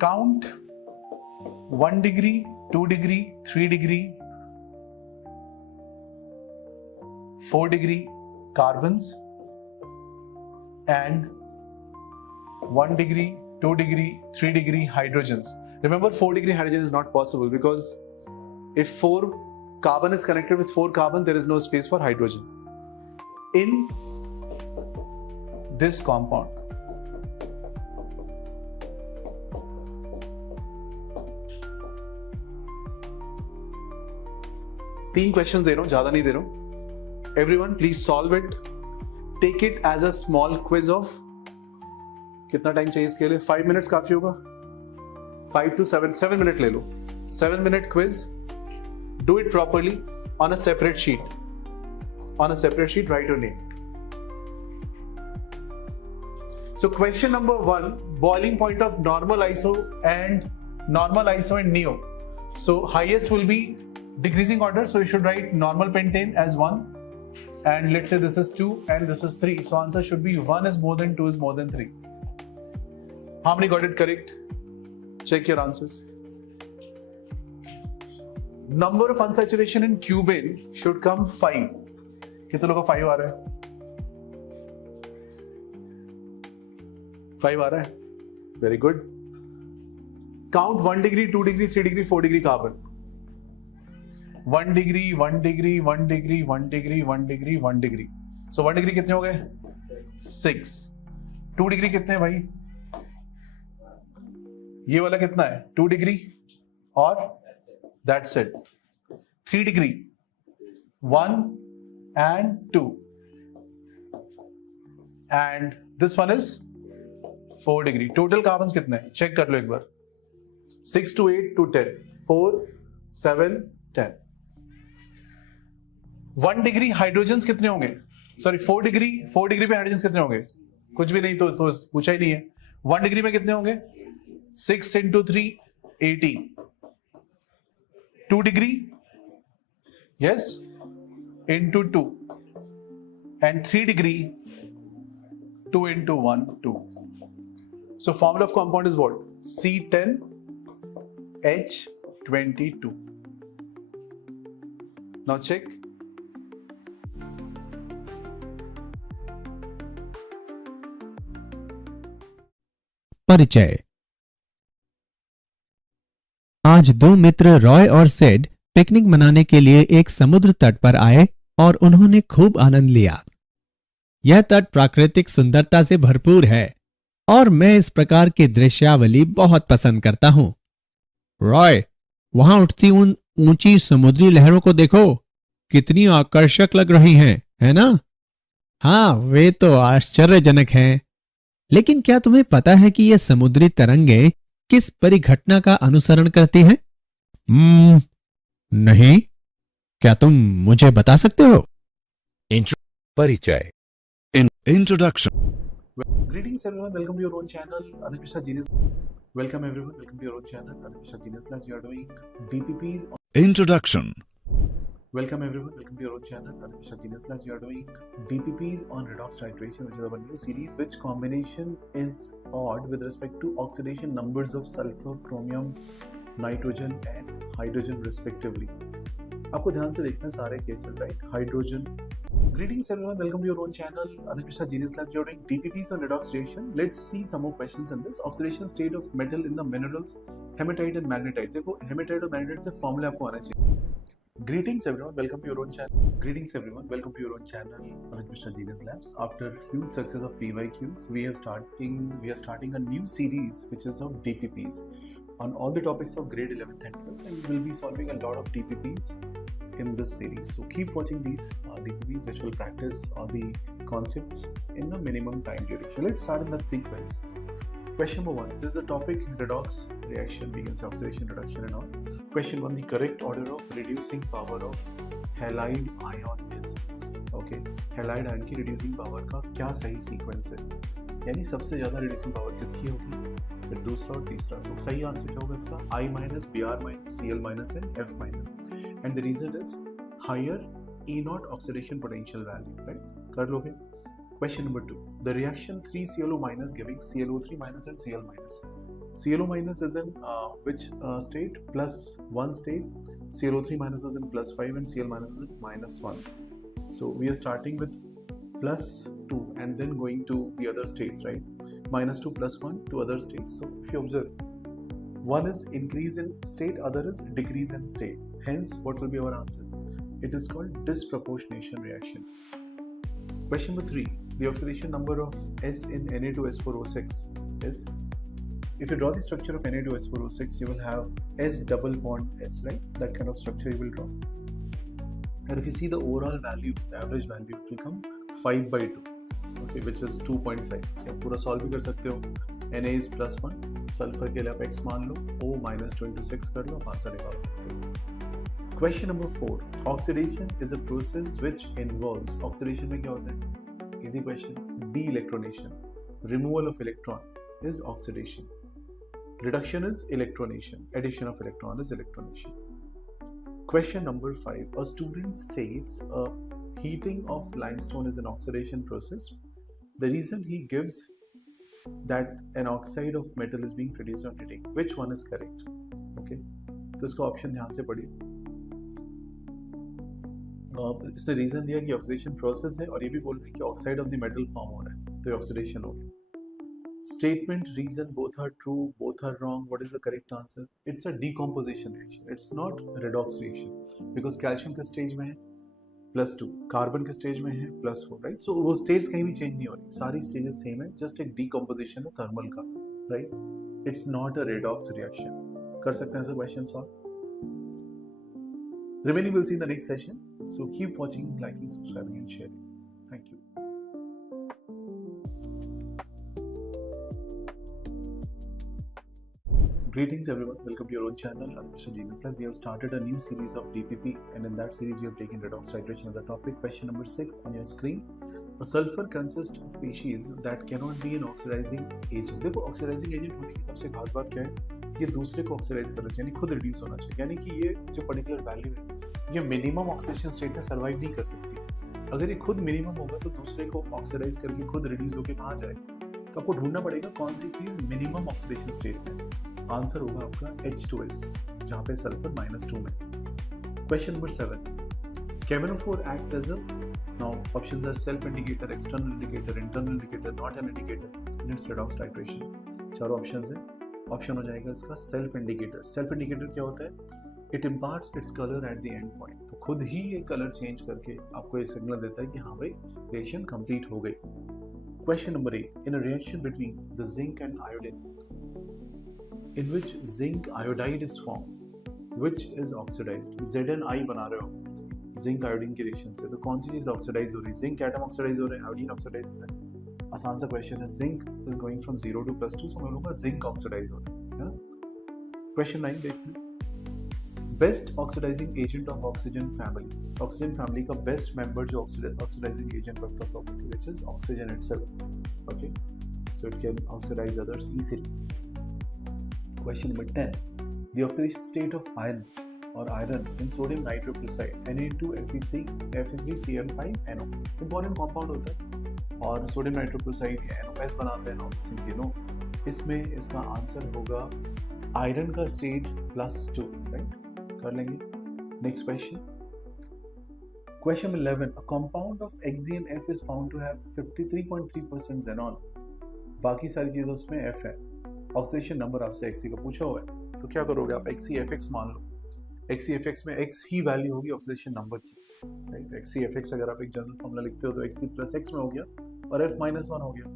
Count 1 degree, 2 degree, 3 degree, 4 degree, carbons and 1 degree, 2 degree, 3 degree hydrogens. Remember, 4 degree hydrogen is not possible because if 4 carbon is connected with 4 carbon, there is no space for hydrogen in this compound. तीन question दे रहा हूं, ज्यादा नहीं दे रहा हूं. Everyone please solve it. Take it as a small quiz off, कितना टाइम चाहिए इसके लिए? 5 मिनट्स काफी होगा. 5 to 7 मिनट ले लो. 7 minute quiz. Do it properly on a separate sheet. On a separate sheet, write your name. So question number 1, boiling point of normal iso and neo. So highest will be decreasing order, so you should write normal pentane as 1, and let's say this is 2 and this is 3. So answer should be 1 is more than 2 is more than 3. How many got it correct? Check your answers. Number of unsaturation in cubane should come 5. कितने लोगों का 5 आ रहा है? 5 आ रहा है? Very good. Count 1 degree, 2 degree, 3 degree, 4 degree carbon. 1 degree, 1 degree, 1 degree, 1 degree, 1 degree, 1 degree. So 1 degree कितने हो गए? 6. 2 degree कितने हैं भाई? ये वाला कितना है? 2 degree और that's it. 3 degree, 1 and 2. And this one is 4 degree. Total carbons कितने हैं? Check कर लो एक बार. 6 to 8 to 10. 4, 7, 10. 1 डिग्री हाइड्रोजन कितने होंगे? सॉरी 4 डिग्री पे हाइड्रोजन कितने होंगे? कुछ भी नहीं, तो पूछा ही नहीं है. 1 डिग्री में कितने होंगे? 6 into 3, 18. 2 degree, yes, into 2. And 3 degree, 2 into 1, 2. So formula of compound is what? C10H22. Now check. परिचय. आज 2 मित्र रॉय और सेड पिकनिक मनाने के लिए एक समुद्र तट पर आए और उन्होंने खूब आनंद लिया. यह तट प्राकृतिक सुंदरता से भरपूर है और मैं इस प्रकार की दृश्यावली बहुत पसंद करता हूं. रॉय, वहां उठती उन ऊंची समुद्री लहरों को देखो, कितनी आकर्षक लग रही हैं, है ना? हाँ, वे तो आश्चर्यजनक हैं. लेकिन क्या तुम्हें पता है कि ये समुद्री तरंगें किस परिघटना का अनुसरण करती हैं? नहीं. क्या तुम मुझे बता सकते हो? परिचय. Introduction. Greetings everyone, welcome to your own channel, Anuj Mishra Genius. Welcome everyone, welcome to your own channel, Anuj Mishra Genius Labs. We are doing DPPs. Introduction. Welcome everyone, welcome to your own channel, Anuj Mishra Genius Labs. We are doing DPPs on redox titration, which is our new series, which combination is odd with respect to oxidation numbers of sulfur, chromium, nitrogen and hydrogen respectively. आपको ध्यान से देखना सारे cases, right? Hydrogen. Greetings everyone, welcome to your own channel, Anuj Mishra Genius Labs. We are doing DPPs on redox reaction. Let's see some more questions on this. Oxidation state of metal in the minerals, hematite and magnetite. देखो hematite और magnetite के फॉर्मूले आपको आना चाहिए. Greetings everyone, welcome to your own channel. Greetings everyone, welcome to your own channel, Anuj Mishra Genius Labs. After huge success of PYQs, we are starting a new series which is of DPPs on all the topics of grade 11th and 12th, and we will be solving a lot of DPPs in this series. So keep watching these DPPs which will practice all the concepts in the minimum time duration. Let's start in the sequence. Question number 1. This is the topic redox reaction, we can say oxidation, reduction and all. Question 1. The correct order of reducing power of halide ion is. Okay. Halide ion की reducing power का क्या सही sequence है? यानी सबसे ज़्यादा reducing power किसकी होगी? फिर दूसरा और तीसरा. तो सही आंसर क्या होगा इसका? I minus, Br minus, Cl minus and F minus. And the reason is higher E0 oxidation potential value, right? कर लोगे. Question number 2. The reaction 3ClO minus giving ClO3 minus and Cl minus. ClO minus is in which state? Plus 1 state. ClO3 minus is in plus 5 and Cl minus is in minus 1. So we are starting with plus 2 and then going to the other states, right? Minus 2 plus 1 to other states. So if you observe, one is increase in state, other is decrease in state. Hence, what will be our answer? It is called disproportionation reaction. Question number 3. The oxidation number of S in Na2S4O6 is, if you draw the structure of Na2S4O6, you will have S double bond S, right? That kind of structure you will draw. And if you see the overall value, the average value, it will come 5 by 2, okay, which is 2.5. या पूरा solve भी कर सकते हो. Na is plus 1, sulfur के लिए आप x मान लो, O minus 2 into 6 कर लो, आप आंसर निकाल सकते हो. Question number 4. Oxidation is a process which involves, oxidation में क्या होता है? Easy question. De-electronation. Removal of electron is oxidation. Reduction is electronation. Addition of electron is electronation. Question number 5. A student states a heating of limestone is an oxidation process. The reason he gives that an oxide of metal is being produced on heating. Which one is correct? Okay. तो इसका option ध्यान से पढ़िए. इसने reason दिया कि oxidation process है और ये भी बोल रही है कि oxide of the metal form हो रहा है, तो ये ऑक्सीडेशन हो गया. Statement, reason, both are true, both are wrong. What is the correct answer? It's a decomposition reaction. It's not redox reaction because calcium के स्टेज में है +2, कार्बन के स्टेज में है +4, राइट? सो वो स्टेट्स कहीं भी चेंज नहीं हो रही, सारी स्टेजेस सेम है, जस्ट एक decomposition है थर्मल का, right? It's not a redox reaction. कर सकते हैं ऐसे question solve. Remaining we'll see in the next session. So keep watching, liking, subscribing and sharing. Thank you. Greetings everyone, welcome to your own channel. Anuj Mishra, JEE Main. We have started a new series of DPP and in that series we have taken redox titration as a topic. Question number 6 on your screen. A sulfur consists of species that cannot be an oxidizing agent. देखो oxidizing agent होने की सबसे खास बात क्या है? ये दूसरे को ऑक्सीडाइज करना चाहिए, यानी खुद रिड्यूस होना चाहिए, यानी कि ये जो पर्टिकुलर वैल्यू है ये मिनिमम ऑक्सीडेशन स्टेट में सर्वाइव नहीं कर सकती. अगर ये खुद मिनिमम होगा तो दूसरे को ऑक्सीडाइज करके खुद रिड्यूस होकर कहाँ जाएगा? तो आपको ढूंढना पड़ेगा कौन सी चीज मिनिमम ऑक्सीडेशन स्टेट में. आंसर होगा आपका H2S, जहाँ पे सल्फर -2 में. Question number 7. Cheminophore act as a, now options are self indicator, external indicator, internal indicator, not an indicator in its redox titration. चारों ऑप्शंस हैं. ऑप्शन हो जाएगा इसका सेल्फ इंडिकेटर. सेल्फ इंडिकेटर क्या होता है? It imparts its colour at the end point. तो खुद ही ये कलर चेंज करके आपको ये सिग्नल देता है कि हाँ भाई रिएक्शन कंप्लीट हो गई. Question number 8. In a reaction between the zinc and iodine in which zinc iodide is formed, which is oxidized. ZnI बना रहे हो जिंक आयोडीन के रिएक्शन से, तो कौन सी चीज ऑक्सीडाइज हो रही है? जिंक एटम ऑक्सीडाइज हो रहा है, आयोडीन ऑक्सीडाइज हो रहा है. आसान सा क्वेश्चन है. Zinc is going from 0 to +2, सो हम लोगों का जिंक ऑक्सीडाइज हो रहा है. क्वेश्चन 9 देखिए. Best oxidising agent of oxygen family. Oxygen family का बेस्ट मेंबर जो ऑक्सीडाइजिंग एजेंट रखता है property which is oxygen itself. Okay, so it can oxidise others easily. Question number 10. The oxidation state of iron or iron in sodium nitroprusside Na2FeC Fe3Cl5NO. Important compound होता है और sodium nitroprusside NOS बनाते हैं, since you know. इसमें इसका answer होगा iron का state +2, right? कर लेंगे. Next question. Question 11. A compound of XeNF is found to have 53.3% xenon. बाकी सारी चीज़ें उसमें F है. ऑक्सीडेशन नंबर आपसे Xe का पूछा हुआ है, तो क्या करोगे आप? XeFX मान लो. XeFX में X ही वैल्यू होगी ऑक्सीडेशन नंबर की, राइट? XeFX अगर आप एक जनरल फॉर्मूला लिखते हो तो Xe + X में हो गया और F -1 हो गया.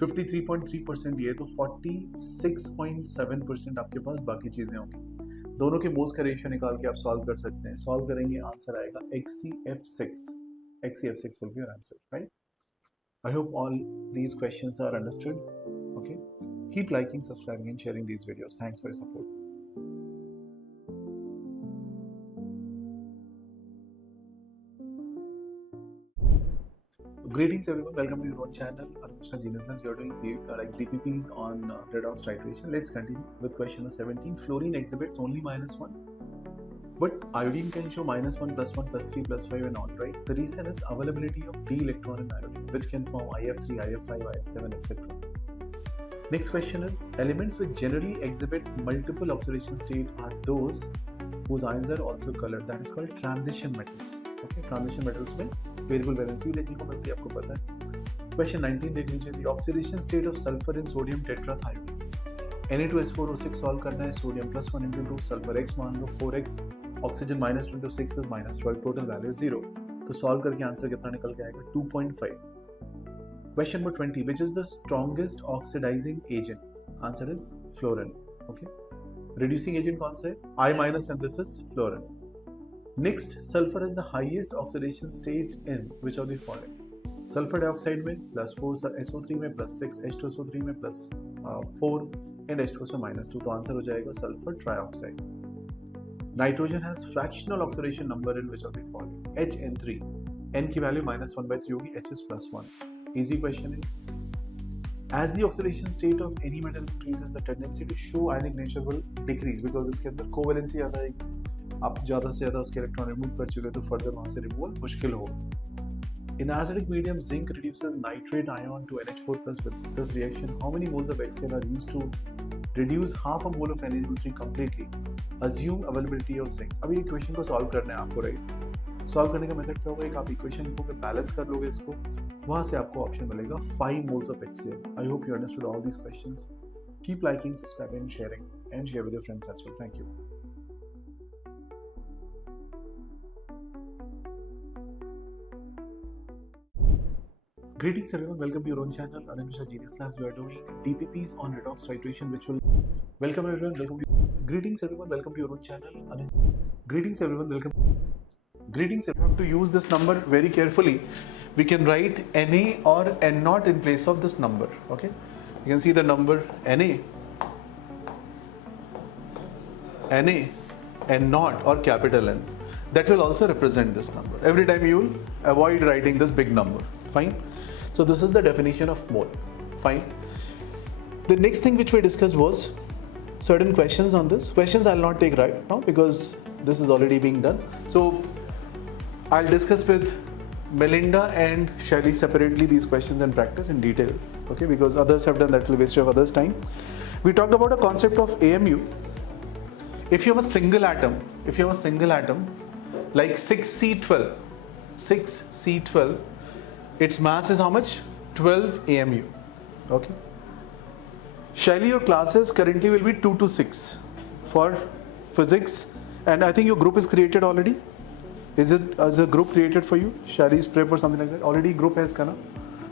53.3% ये, तो 46.7% आपके पास बाकी चीजें होंगी. दोनों के मोल्स का रेशियो निकाल के आप सॉल्व कर सकते हैं. सॉल्व करेंगे, आंसर आएगा XeF6. XeF6 will be your answer, right? I hope all these questions are understood. Okay. Keep liking, subscribing and sharing these videos. Thanks for your support. Greetings everyone, welcome to your own channel. Anuj Mishra, JEE Main. We are doing DPPs on redox titration. Let's continue with question number 17. Fluorine exhibits only -1, but iodine can show -1, +1, +3, +5 and all, right? The reason is availability of d electron in iodine, which can form IF3, IF5, IF7, etc. Next question is, elements which generally exhibit multiple oxidation state are those whose ions are also colored. That is called transition metals. Okay, transition metals में variable valency देखने को मिलती है, आपको पता है। Question 19 देख लीजिए, the oxidation state of sulphur in sodium tetrathionate. Na2S4O6 solve करना है, सोडियम +1 × 2, सल्फर x मान लो 4x, oxygen -2 × 6 is -12, total value 0। तो सॉल्व करके आंसर कितना निकल के आएगा 2.5। Question number 20, which is the strongest oxidising agent? Answer is fluorine. Okay, reducing agent कौन सा है? I- and this is fluorine. Next, sulphur is the highest oxidation state in which of the following? Sulphur dioxide में +4 SO3 में +6 H2SO3 में +4 and H2SO में -2, तो answer हो जाएगा sulphur trioxide. Nitrogen has fractional oxidation number in which of the following? HN3, N की value -1/3 होगी, H is +1। Easy question है। As the oxidation state of any metal increases, the tendency to show ionic nature will decrease because इसके अंदर covalency ज़्यादा है, आप ज़्यादा से ज़्यादा उसके इलेक्ट्रॉन रिमूव कर चुके तो फर्दर वहाँ से रिमूवल मुश्किल हो। In acidic medium, zinc reduces nitrate ion to NH4+. With this reaction, how many moles of HCl are used to reduce half a mole of NaOH completely? Assume availability of zinc. अभी ये question को solve करना है आपको, right? Solve करने का method क्या होगा? एक आप इक्वेशन को बैलेंस कर लोगे इसको, वहाँ से आपको ऑप्शन मिलेगा 5 moles of HCl. I hope you understood all these questions. Keep liking, subscribing, sharing, and share with your friends as well. Thank you. Greetings everyone, welcome to your own channel, Anuj Mishra JEE NEET. We are doing DPPs on redox titration, which will welcome everyone, welcome to greetings everyone, welcome to your own channel, Anuj. Greetings everyone, greetings everyone. To use this number very carefully, we can write Na or N0 in place of this number. Okay, you can see the number Na, N0 or capital N. That will also represent this number. Every time you will avoid writing this big number. Fine. So this is the definition of mole. Fine. The next thing which we discussed was certain questions on this. Questions I'll not take right now because this is already being done. So I'll discuss with Melinda and Shelly separately these questions and practice in detail. Okay, because others have done that, will waste of others' time. We talked about a concept of AMU. If you have a single atom, like 6C12, its mass is how much? 12 AMU. Okay. Shelly, your classes currently will be 2 to 6 for physics, and I think your group is created already. Is it as a group created for you? Shelly's prep or something like that. Already group है इसका ना,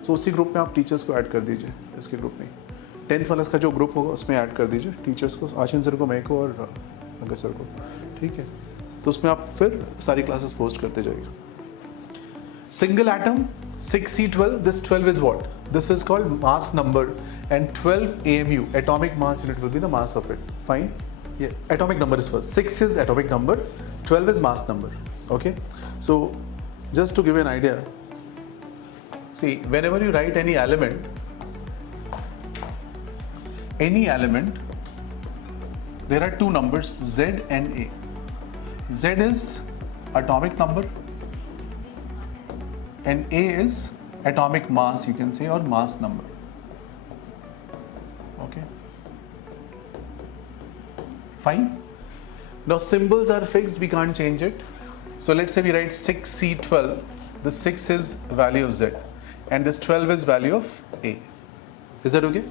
so उसी group में आप teachers को add कर दीजिए इसके group में। 10th वाला इसका जो group होगा उसमें add कर दीजिए teachers को, आशीन सर को, मैं को और अंकल सर को, ठीक है? तो उसमें आप फिर सारी classes post करते जाइए। Single atom 6C12, this 12 is what? This is called mass number, and 12 AMU, atomic mass unit, will be the mass of it. Fine? Yes, atomic number is first. 6 is atomic number, 12 is mass number. Okay? So just to give you an idea, see, whenever you write any element, there are two numbers, Z and A. Z is atomic number and A is atomic mass, you can say, or mass number. Okay, fine. Now symbols are fixed, we can't change it. So let's say we write 6C12, the 6 is value of Z and this 12 is value of A. Is that okay?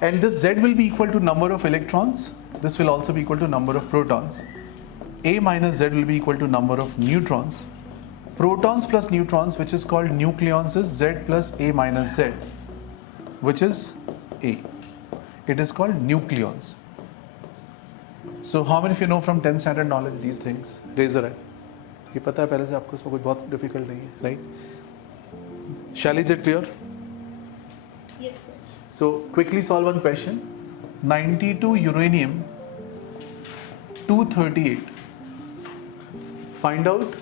And this Z will be equal to number of electrons, this will also be equal to number of protons. A minus Z will be equal to number of neutrons. Protons plus neutrons, which is called nucleons, is Z plus A minus Z, which is A. It is called nucleons. So how many of you know from 10th standard knowledge these things? Raise your hand. ये पता है पहले से आपको, इसमें कुछ बहुत difficult नहीं है, right? Shall, is it clear? Yes, sir. So quickly solve one question. 92 uranium 238. Find out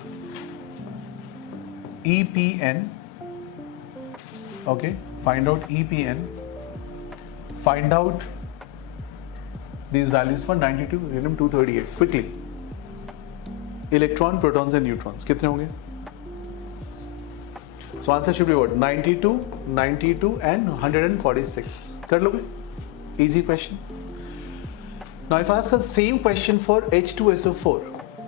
EPN. Okay, find out EPN. Find out these values for 92 uranium 238 quickly. Electron, protons and neutrons कितने होंगे? So answer should be what? 92, 92 and 146. कर लोगे? Easy question. Now if I ask the same question for H2SO4,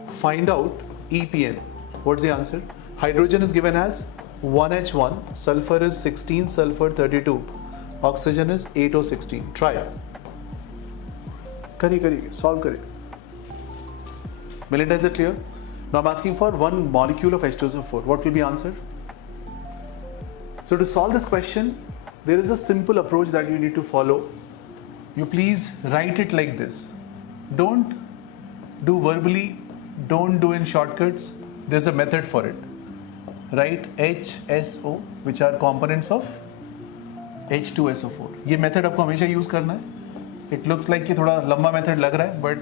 find out EPN. What's the answer? Hydrogen is given as 1H1, sulfur is 16, sulfur 32, oxygen is 8O16. Try. करिए, solve करिए. Melinda, is it clear? Now I'm asking for one molecule of H2SO4. What will be answered? So to solve this question, there is a simple approach that you need to follow. You please write it like this. Don't do verbally, don't do in shortcuts. There's a method for it. Write HSO, which are components of H2SO4. ये method आपको हमेशा use करना है. It looks like कि थोड़ा लंबा method लग रहा है, but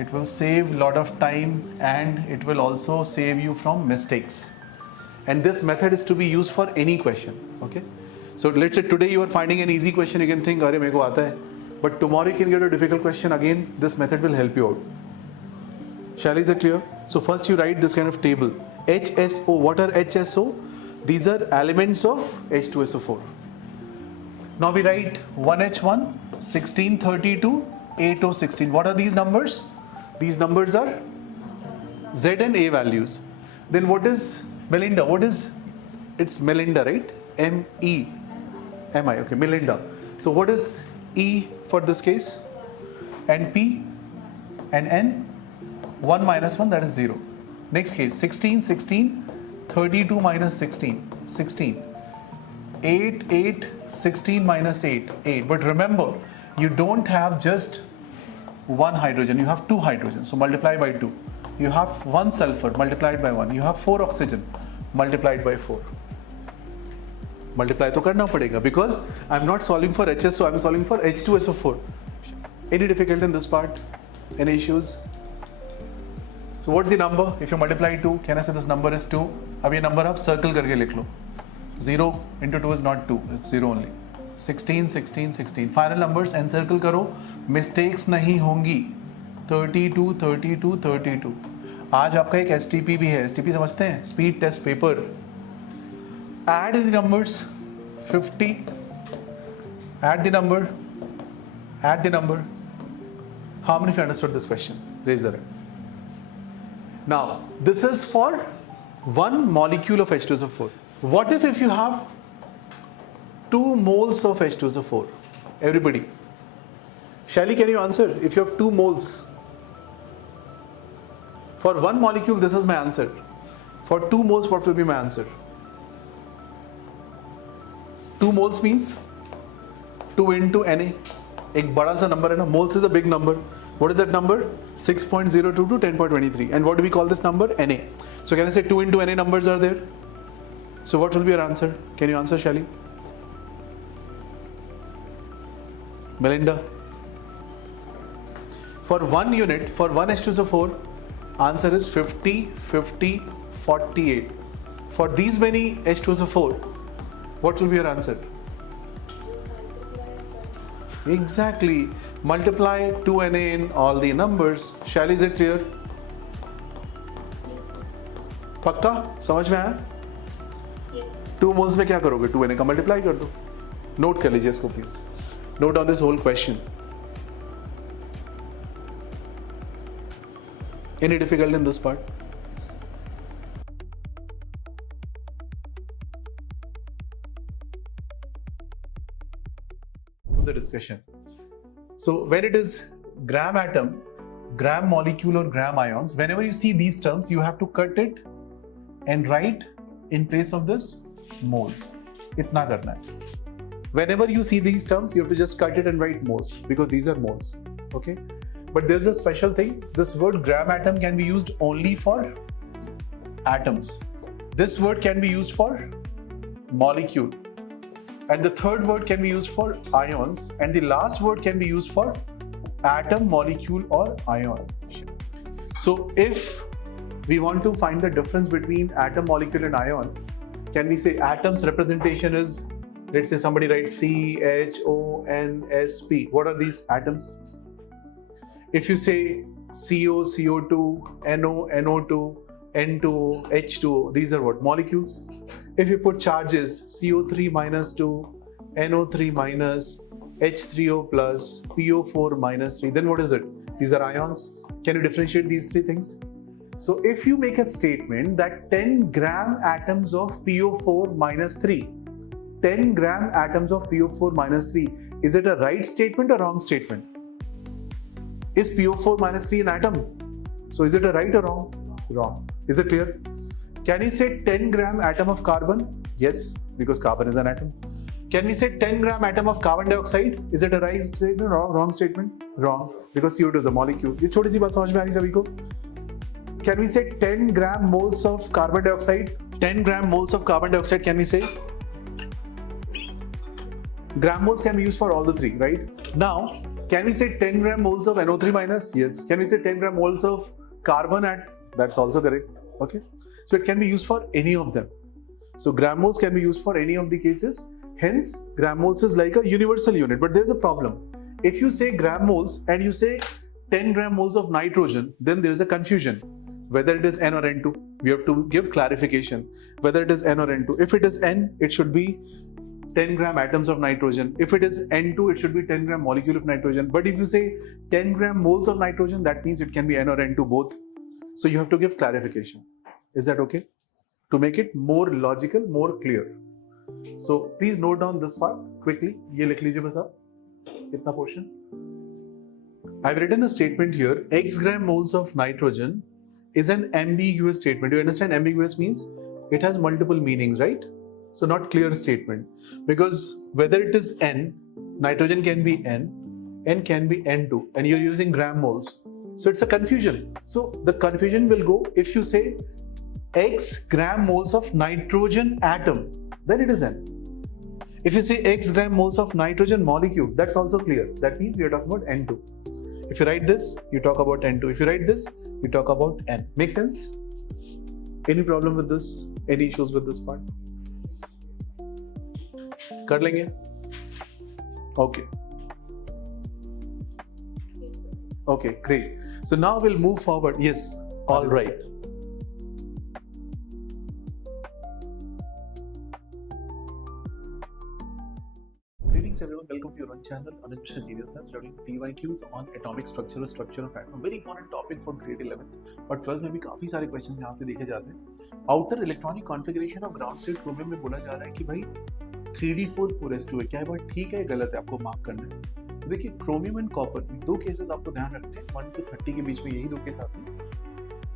it will save a lot of time and it will also save you from mistakes. And this method is to be used for any question. Okay? So let's say today you are finding an easy question, you can think, अरे मेरे को आता है. But tomorrow you can get a difficult question. Again, this method will help you out. Shall, is it clear? So first you write this kind of table. HSO. What are HSO? These are elements of H2SO4. Now we write 1H1, 1632, 8O16. What are these numbers? These numbers are Z and A values. Then what is Melinda? What is, it's Melinda, right? M-E. M-I, okay, Melinda. So what is E for this case? And P and N? 1 minus 1, that is 0. Next case, 16, 16, 32 minus 16, 16. 8, 8, 16 minus 8, 8. But remember, you don't have just one hydrogen, you have two hydrogens, so multiply by 2. You have one sulfur multiplied by 1. You have 4 oxygen multiplied by 4. Multiply to karna padega because I'm not solving for HSO, I'm solving for H2SO4. Any difficulty in this part? Any issues? So what's the number? If you multiply 2, can I say this number is 2? अब ये number आप circle करके लिख लो. 0 into 2 is not 2, it's 0 only. 16, 16, 16. Final numbers encircle करो. Mistakes नहीं होंगी. 32, 32, 32. आज आपका एक STP भी है. STP समझते हैं? Speed test paper. Add the numbers. 50. Add the number. Add the number. How many of you understood this question? Raise your hand. Now, this is for one molecule of H2SO4. What if you have 2 moles of H2SO4? Everybody. Shelly, can you answer? If you have 2 moles. For one molecule, this is my answer. For 2 moles, what will be my answer? 2 moles means 2 into Na. एक बड़ा सा number है ना. Moles is a big number. What is that number? 6.02 to 10.23. And what do we call this number? Na. So can I say 2 into Na numbers are there? So what will be your answer? Can you answer, Shelly? Melinda? For one unit, for one H2SO4, answer is 50, 50, 48. For these many H2SO4, what will be your answer? Exactly. Multiply 2Na in all the numbers. Shelly, is it clear? पक्का? समझ में आया? 2 moles में क्या करोगे? 2Na का multiply कर दो. Note कर लीजिए इसको please. Note down this whole question. Any difficulty in this part? The discussion. So when it is gram atom, gram molecule or gram ions, whenever you see these terms, you have to cut it and write in place of this moles. Itna karna hai. Whenever you see these terms, you have to just cut it and write moles because these are moles. Okay? But there's a special thing. This word gram atom can be used only for atoms. This word can be used for molecule. And the third word can be used for ions, and the last word can be used for atom, molecule, or ion. So if we want to find the difference between atom, molecule, and ion, can we say atom's representation is, let's say somebody writes C, H, O, N, S, P. What are these atoms? If you say CO, CO2, NO, NO2, N2, H2O, these are what? Molecules. If you put charges CO3 minus 2, NO3 minus, H3O plus, PO4 minus 3, then what is it? These are ions. Can you differentiate these 3 things? So if you make a statement that 10 gram atoms of PO4 minus 3, 10 gram atoms of PO4 minus 3, is it a right statement or wrong statement? Is PO4 minus 3 an atom? So is it a right or wrong? Wrong. Is it clear? Can you say 10 gram atom of carbon? Yes, because carbon is an atom. Can we say 10 gram atom of carbon dioxide? Is it a right statement or wrong statement? Wrong, because CO2 is a molecule. ये छोटी सी बात समझ में आ रही सभी को? Can we say 10 gram moles of carbon dioxide? 10 gram moles of carbon dioxide, can we say? Gram moles can be used for all the three, right? Now, can we say 10 gram moles of NO3 minus? Yes. Can we say 10 gram moles of carbon at? That's also correct. Okay. So it can be used for any of them. So gram moles can be used for any of the cases. Hence, gram moles is like a universal unit. But there's a problem. If you say gram moles and you say 10 gram moles of nitrogen, then there's a confusion. Whether it is N or N2, we have to give clarification. Whether it is N or N2. If it is N, it should be 10 gram atoms of nitrogen. If it is N2, it should be 10 gram molecule of nitrogen. But if you say 10 gram moles of nitrogen, that means it can be N or N2 both. So you have to give clarification. Is that okay? To make it more logical, more clear. So please note down this part quickly. ये लिख लीजिए बस आप इतना portion. I've written a statement here. X gram moles of nitrogen is an ambiguous statement. Do you understand? Ambiguous means it has multiple meanings, right? So not clear statement, because whether it is N, nitrogen can be N can be N2, and you're using gram moles. So it's a confusion. So the confusion will go if you say X gram moles of nitrogen atom, then it is N. If you say X gram moles of nitrogen molecule, that's also clear. That means we are talking about N2. If you write this, you talk about N2. If you write this, you talk about N. Make sense? Any problem with this? Any issues with this part? कर लेंगे? Okay. Yes, sir. Okay, great. So now we'll move forward. Yes, all right. Greetings everyone, welcome to your own channel, Anuj Mishra Genius Labs, studying PYQs on atomic structure or structure of atom. Very important topic for grade 11th और 12th में भी काफी सारे question यहाँ से देखे जाते हैं. Outer electronic configuration of ground state chromium में बोला जा रहा है कि भाई 3d4 4s2 है. क्या ये बात ठीक है या गलत है? आपको मार्क करना है. तो देखिए, क्रोमियम एंड कॉपर, दो केसेस आपको ध्यान रखने हैं. 1 to 30 के बीच में यही दो केस आते हैं.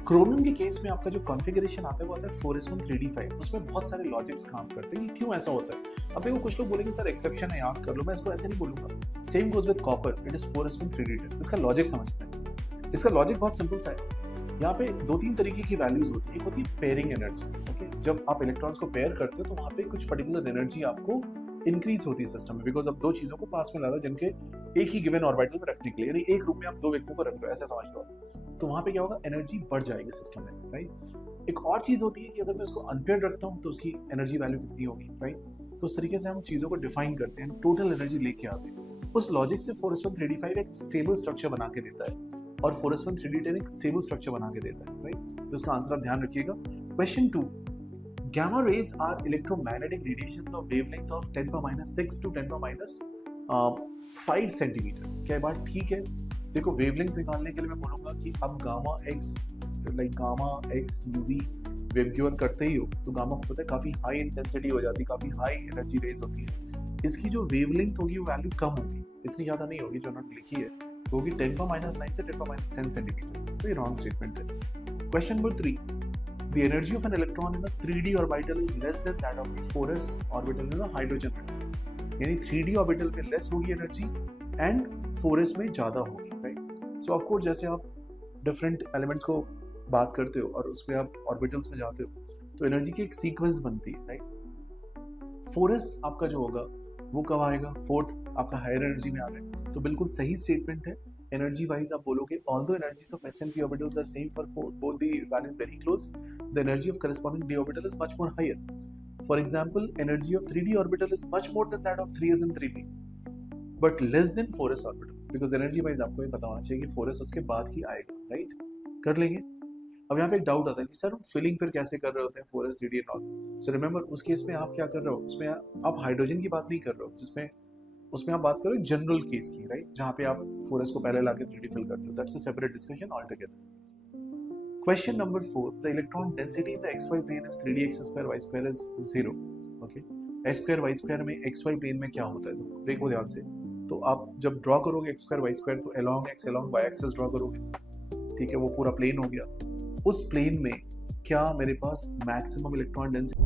क्रोमियम के केस में आपका जो कॉन्फ़िगरेशन आता है वो आता है 4s1 3d5. उसमें बहुत सारे लॉजिक्स काम करते हैं कि क्यों ऐसा होता है. अब देखो, कुछ लोग बोलेंगे सर एक्सेप्शन है, याद कर लो. मैं इसको ऐसे नहीं बोलूंगा. Same goes with copper, it is 4s1 3d10. इसका लॉजिक समझते हैं. इसका लॉजिक बहुत सिंपल सा है. यहाँ पे दो तीन तरीके की वैल्यूज होती है. एक होती है पेयरिंग एनर्जी. ओके, जब आप इलेक्ट्रॉन्स को पेयर करते हो तो वहाँ पे कुछ पर्टिकुलर एनर्जी आपको इंक्रीज होती है सिस्टम में, बिकॉज अब दो चीजों को पास में ला रहे हो जिनके एक ही गिवन ऑर्बिटल में रखने के लिए, यानी एक रूम में आप दो व्यक्तियों को रख लो, ऐसा समझ लो. तो वहाँ पे क्या होगा, एनर्जी बढ़ जाएगी सिस्टम में, राइट. एक और चीज होती है कि अगर मैं इसको अनपेयर्ड रखता हूँ तो उसकी एनर्जी वैल्यू कितनी होगी, राइट. तो उस तरीके से हम चीजों को डिफाइन करते हैं, टोटल एनर्जी लेके आते हैं. उस लॉजिक से 4s1 3d5 एक स्टेबल स्ट्रक्चर बना के देता है और 4s1 3d10 एक स्टेबल स्ट्रक्चर बना के देता है, राइट. तो इसका आंसर आप ध्यान रखिएगा. Question 2, gamma rays are electromagnetic radiations of wavelength of 10⁻⁶ to 10⁻⁵ centimetre. क्या ये बात ठीक है? देखो, वेवलेंथ निकालने के लिए मैं बोलूंगा कि अब gamma x, like gamma x UV wave giver करते ही हो तो गामा को पता है काफी हाई इंटेंसिटी हो जाती है, काफी हाई एनर्जी रेज होती है. इसकी जो वेवलेंथ होगी वो वैल्यू कम होगी, इतनी ज्यादा नहीं होगी जो उन्होंने लिखी है. तो होगी 10⁻⁹ से 10⁻10 सेंटीमीटर. तो ये रॉन्ग स्टेटमेंट है. Question number 3, the energy of an electron in a 3d orbital is less than that of the 4s orbital in a hydrogen atom. यानी 3d ऑर्बिटल में लेस होगी एनर्जी एंड 4s में ज्यादा होगी, right. So of course जैसे आप different elements को बात करते हो और उसमें आप ऑर्बिटल्स में जाते हो तो एनर्जी की एक सीक्वेंस बनती है, राइट. 4s आपका जो होगा वो कब आएगा, फोर्थ आपका हायर एनर्जी में आ रहा है. तो बिल्कुल सही स्टेटमेंट है. Energy wise आप बोलोगे although energies of s and p orbitals are same for both the values very close, the energy of corresponding d orbital is much more higher. For example, energy of 3d orbital is much more than that of 3s and 3p, but less than 4s orbital, because energy wise आपको ये पता होना चाहिए कि 4s उसके बाद ही आएगा, right. कर लेंगे. अब यहाँ पे एक डाउट आता है कि सर हम फिलिंग फिर कैसे कर रहे होते हैं 4s 3d and all. So remember, उस केस में आप क्या कर रहे हो, उसमें आप हाइड्रोजन की बात नहीं कर रहे हो, जिसमें उसमें आप बात करो जनरल केस की, राइट, जहाँ पे आप 4s को पहले लाके 3d फिल करते हो. That's a separate discussion all together. Question number 4. The electron density in the xy plane is 3d x square y square is 0. Okay. x square y square में xy plane में क्या होता है? तो देखो ध्यान से. तो आप जब ड्रॉ करोगे x square y square तो along x along y axis draw करोगे. ठीक है, वो पूरा प्लेन हो गया. उस प्लेन में क्या मेरे पास maximum electron density?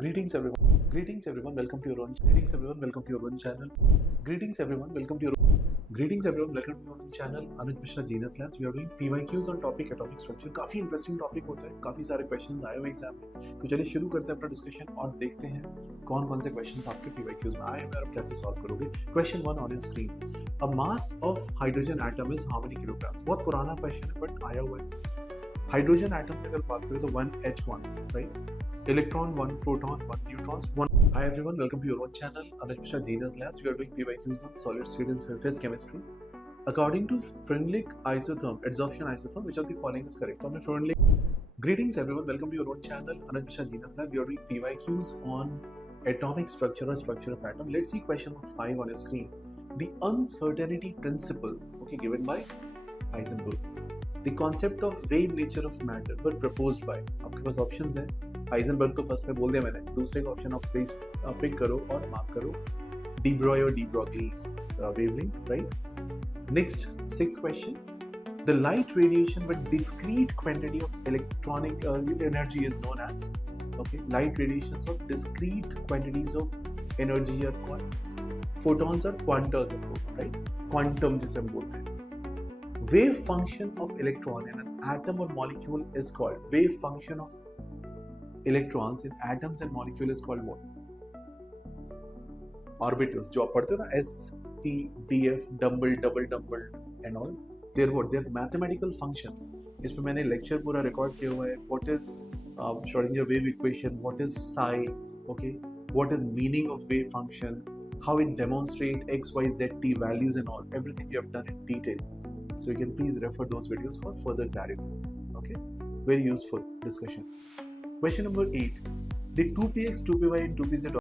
Greetings everyone, welcome to your own channel. Greetings everyone, welcome to your own channel. Anuj Mishra JEE NEET. We are doing PYQs on topic atomic structure. काफी interesting topic होता है, काफी सारे questions आए हुए exam में. तो चलिए शुरू करते हैं अपना डिस्कशन और देखते हैं कौन कौन से क्वेश्चंस आपके PYQs में आए हैं और कैसे सॉल्व करोगे. Question 1 on your screen. A mass of hydrogen atom is how many kilograms? बहुत पुराना क्वेश्चन है बट आया हुआ है. हाइड्रोजन एटम की अगर बात करें तो 1H1, right? Electron 1, proton 1, neutrons 1. Hi everyone, welcome to your own channel. Anuj Mishra JEE NEET. We are doing PYQs on solid state and surface chemistry. According to Freundlich isotherm, adsorption isotherm, which of the following is correct? On Freundlich. Greetings everyone, welcome to your own channel. Anuj Mishra JEE NEET. We are doing PYQs on atomic structure or structure of atom. Let's see question number 5 on your screen. The uncertainty principle, okay, given by Heisenberg. The concept of wave nature of matter were proposed by. आपके पास options हैं. Heisenberg तो first में बोल दिया मैंने. दूसरे का option आप प्लीज पिक करो और मार्क करो. डी ब्रॉय और de Broglie's wavelength, right? Next 6th question. The light radiation with discrete quantity of electronic energy is known as, okay, light radiations of discrete quantities of energy are called photons और quantums of photon, right? Quantum जिसे हम बोलते हैं. Wave function of electron in an atom और molecule is called, wave function of electrons in atoms and molecule is called what? Orbitals. जो आप पढ़ते हो ना, S, P, D, F, double and all. They're mathematical functions. इसमें मैंने lecture पूरा record किया हुआ है. What is Schrodinger wave equation? What is psi? Okay. What is meaning of wave function? How it demonstrate X, Y, Z, T values and all. Everything we have done in detail. So you can please refer those videos for further clarity. Okay. Very useful discussion. Question number 8. The 2px, 2py and 2pz